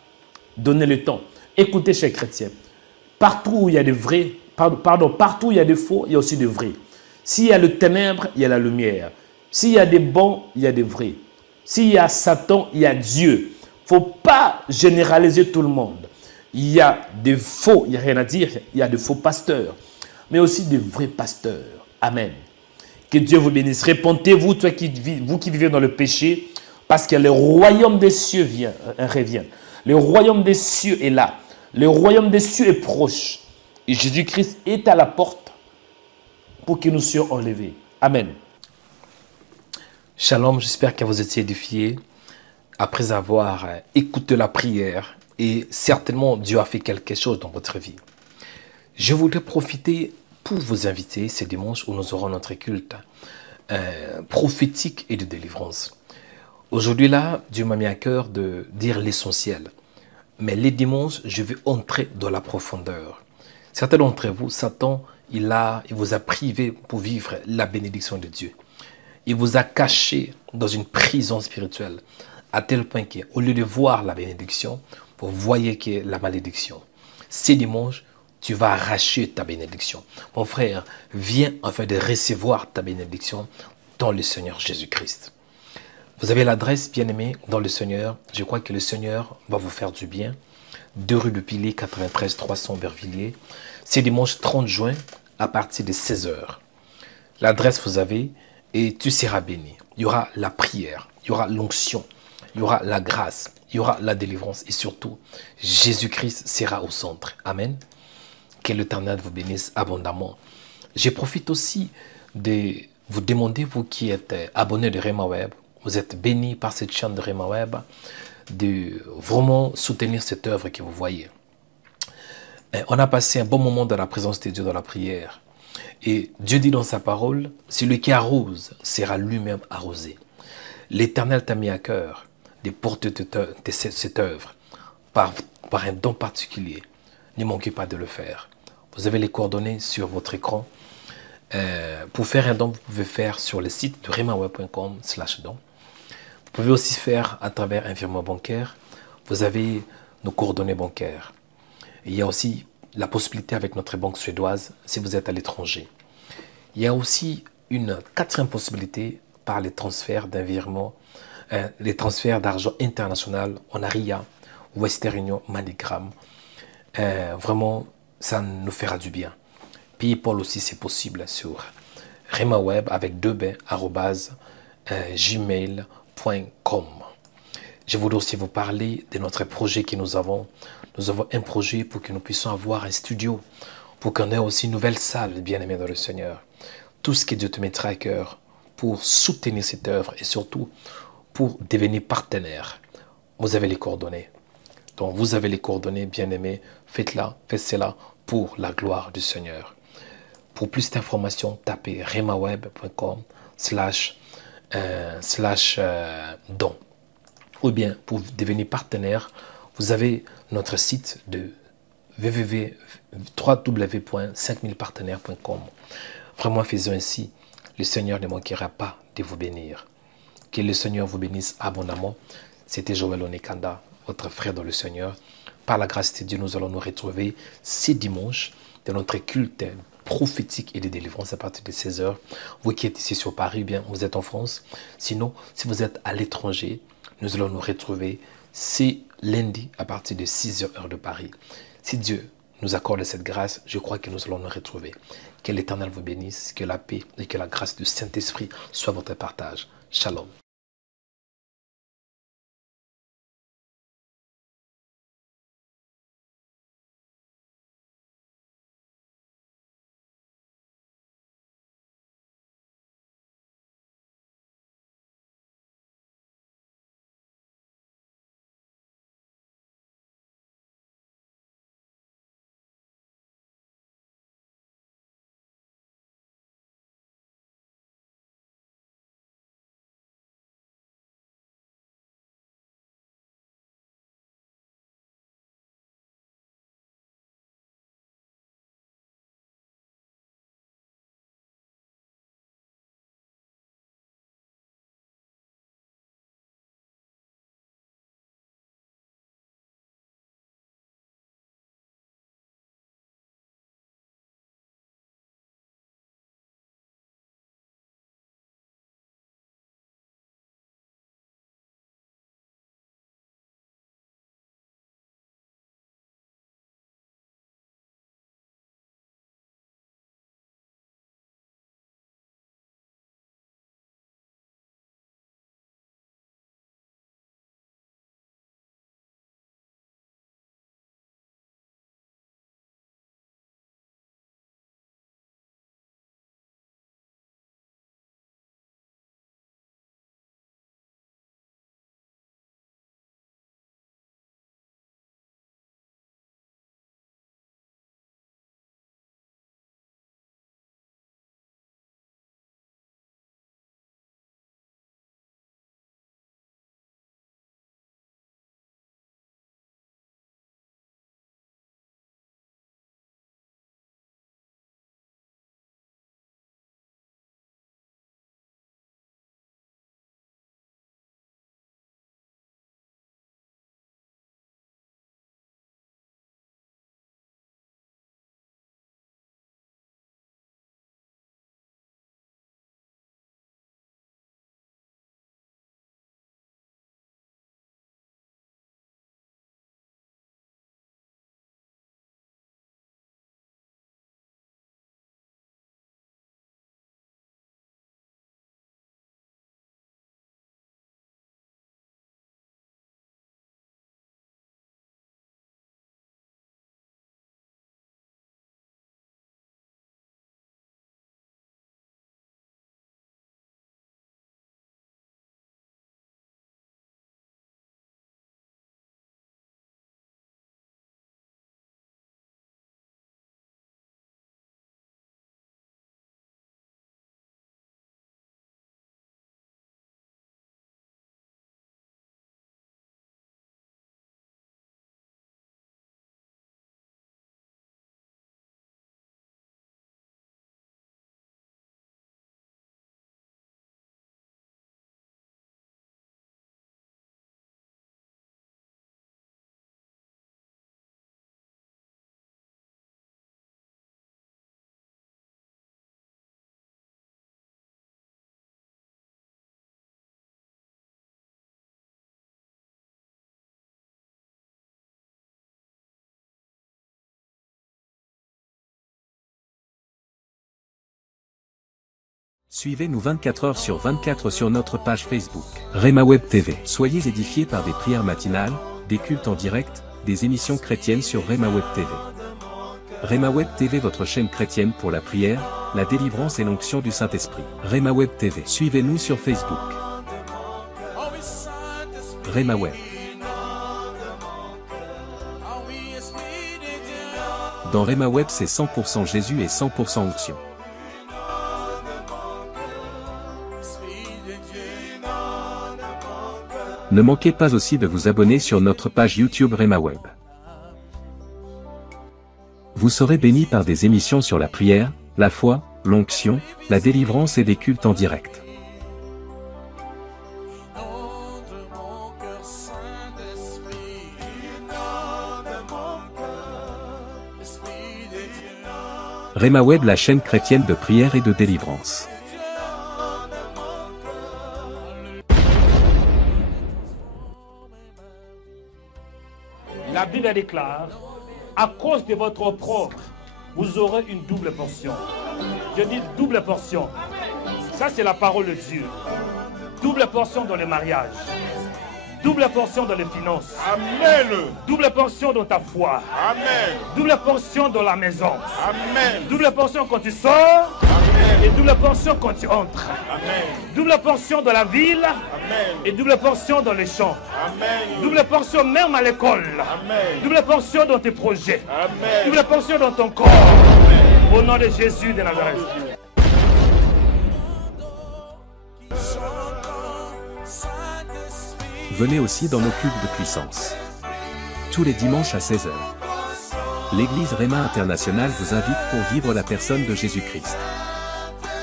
Donnez le temps. Écoutez, chers chrétiens. Partout où il y a des vrais, partout où il y a des faux, il y a aussi des vrais. S'il y a le ténèbre, il y a la lumière. S'il y a des bons, il y a des vrais. S'il y a Satan, il y a Dieu. Il ne faut pas généraliser tout le monde. Il y a des faux, il n'y a rien à dire, il y a des faux pasteurs, mais aussi des vrais pasteurs. Amen. Que Dieu vous bénisse. Répentez-vous, vous qui vivez dans le péché, parce que le royaume des cieux revient. Le royaume des cieux est là. Le royaume des cieux est proche. Et Jésus-Christ est à la porte pour que nous soyons enlevés. Amen. Shalom, j'espère que vous étiez édifiés après avoir écouté la prière et certainement Dieu a fait quelque chose dans votre vie. Je voudrais profiter pour vous inviter ce dimanche où nous aurons notre culte prophétique et de délivrance. Aujourd'hui là, Dieu m'a mis à cœur de dire l'essentiel. Mais les dimanches, je vais entrer dans la profondeur. Certains d'entre vous, Satan, il vous a privé pour vivre la bénédiction de Dieu. Il vous a caché dans une prison spirituelle à tel point qu'au lieu de voir la bénédiction, vous voyez que la malédiction. Ce dimanche, tu vas arracher ta bénédiction. Mon frère, viens afin de recevoir ta bénédiction dans le Seigneur Jésus-Christ. Vous avez l'adresse, bien-aimé, dans le Seigneur. Je crois que le Seigneur va vous faire du bien. 2 rue de Pilé, 93 300 Bervilliers. C'est dimanche 30 juin à partir de 16 h. L'adresse, vous avez, et tu seras béni. Il y aura la prière, il y aura l'onction, il y aura la grâce, il y aura la délivrance et surtout, Jésus-Christ sera au centre. Amen. Que l'Éternel vous bénisse abondamment. Je profite aussi de vous demander, vous qui êtes abonnés de Rema Web, vous êtes bénis par cette chaîne de Rema Web, de vraiment soutenir cette œuvre que vous voyez. On a passé un bon moment dans la présence de Dieu dans la prière. Et Dieu dit dans sa parole, celui qui arrose sera lui-même arrosé. L'Éternel t'a mis à cœur de porter cette œuvre par un don particulier. Ne manquez pas de le faire. Vous avez les coordonnées sur votre écran. Pour faire un don, vous pouvez faire sur le site de remaweb.com/don. Vous pouvez aussi faire à travers un virement bancaire. Vous avez nos coordonnées bancaires. Il y a aussi la possibilité avec notre banque suédoise si vous êtes à l'étranger. Il y a aussi une quatrième possibilité par les transferts d'un virement, les transferts d'argent international en ARIA, Western Union, MoneyGram. Vraiment, ça nous fera du bien. PayPal aussi, c'est possible sur remaweb avec 2b @gmail.com. Je voudrais aussi vous parler de notre projet que nous avons. Nous avons un projet pour que nous puissions avoir un studio, pour qu'on ait aussi une nouvelle salle, bien-aimés dans le Seigneur. Tout ce que Dieu te mettra à cœur pour soutenir cette œuvre et surtout pour devenir partenaire. Vous avez les coordonnées. Donc vous avez les coordonnées, bien-aimés. Faites-la, faites cela pour la gloire du Seigneur. Pour plus d'informations, tapez remaweb.com/don. Ou bien, pour devenir partenaire, vous avez notre site de www.5000partenaires.com. Vraiment, faisons ainsi. Le Seigneur ne manquera pas de vous bénir. Que le Seigneur vous bénisse abondamment. C'était Joël Onekanda, votre frère dans le Seigneur. Par la grâce de Dieu, nous allons nous retrouver ce dimanche dans notre culte prophétique et de délivrance à partir de 16 h. Vous qui êtes ici sur Paris, bien, vous êtes en France. Sinon, si vous êtes à l'étranger, nous allons nous retrouver ce lundi à partir de 6 h heure de Paris. Si Dieu nous accorde cette grâce, je crois que nous allons nous retrouver. Que l'Éternel vous bénisse, que la paix et que la grâce du Saint-Esprit soient votre partage. Shalom. Suivez-nous 24 heures sur 24 sur notre page Facebook, Rema Web TV. Soyez édifiés par des prières matinales, des cultes en direct, des émissions chrétiennes sur Rema Web TV. Rema Web TV, votre chaîne chrétienne pour la prière, la délivrance et l'onction du Saint-Esprit. Rema Web TV. Suivez-nous sur Facebook. Rema Web. Dans Rema Web, c'est 100% Jésus et 100% onction. Ne manquez pas aussi de vous abonner sur notre page YouTube Rema Web. Vous serez bénis par des émissions sur la prière, la foi, l'onction, la délivrance et des cultes en direct. Rema Web, la chaîne chrétienne de prière et de délivrance. La Bible déclare, à cause de votre opprobre, vous aurez une double portion. Je dis double portion. Ça, c'est la parole de Dieu. Double portion dans le mariage. Double portion dans les finances. Amen. Double portion dans ta foi. Amen. Double portion dans la maison. Amen. Double portion quand tu sors. Amen. Et double portion quand tu entres. Amen. Double portion dans la ville. Amen. Et double portion dans les champs. Amen. Double portion même à l'école. Amen. Double portion dans tes projets. Amen. Double portion dans ton corps. Au nom de Jésus de Nazareth. Venez aussi dans nos cultes de puissance. Tous les dimanches à 16h. L'église Rema International vous invite pour vivre la personne de Jésus-Christ.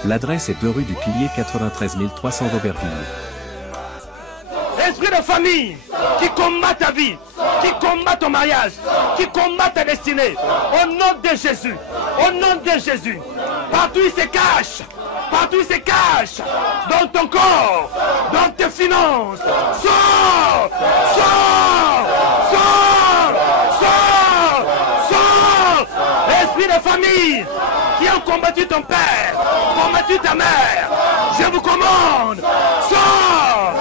L'adresse est 2 rue du Pilier 93 300 Aubervilliers. Esprit de famille qui combat ta vie, qui combat ton mariage, qui combat ta destinée, au nom de Jésus, au nom de Jésus, partout il se cache, partout il se cache, dans ton corps, dans tes finances, sors, sors, sors, sors, sors, esprit de famille qui ont combattu ton père, combattu ta mère, je vous commande, sors,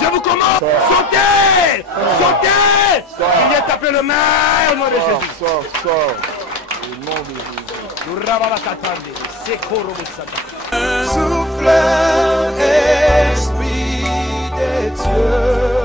je vous commande, sautez, sautez, il est appelé le maire au nom de Jésus. Sors, sors. Au nom de Jésus. Souffle, Esprit de Dieu.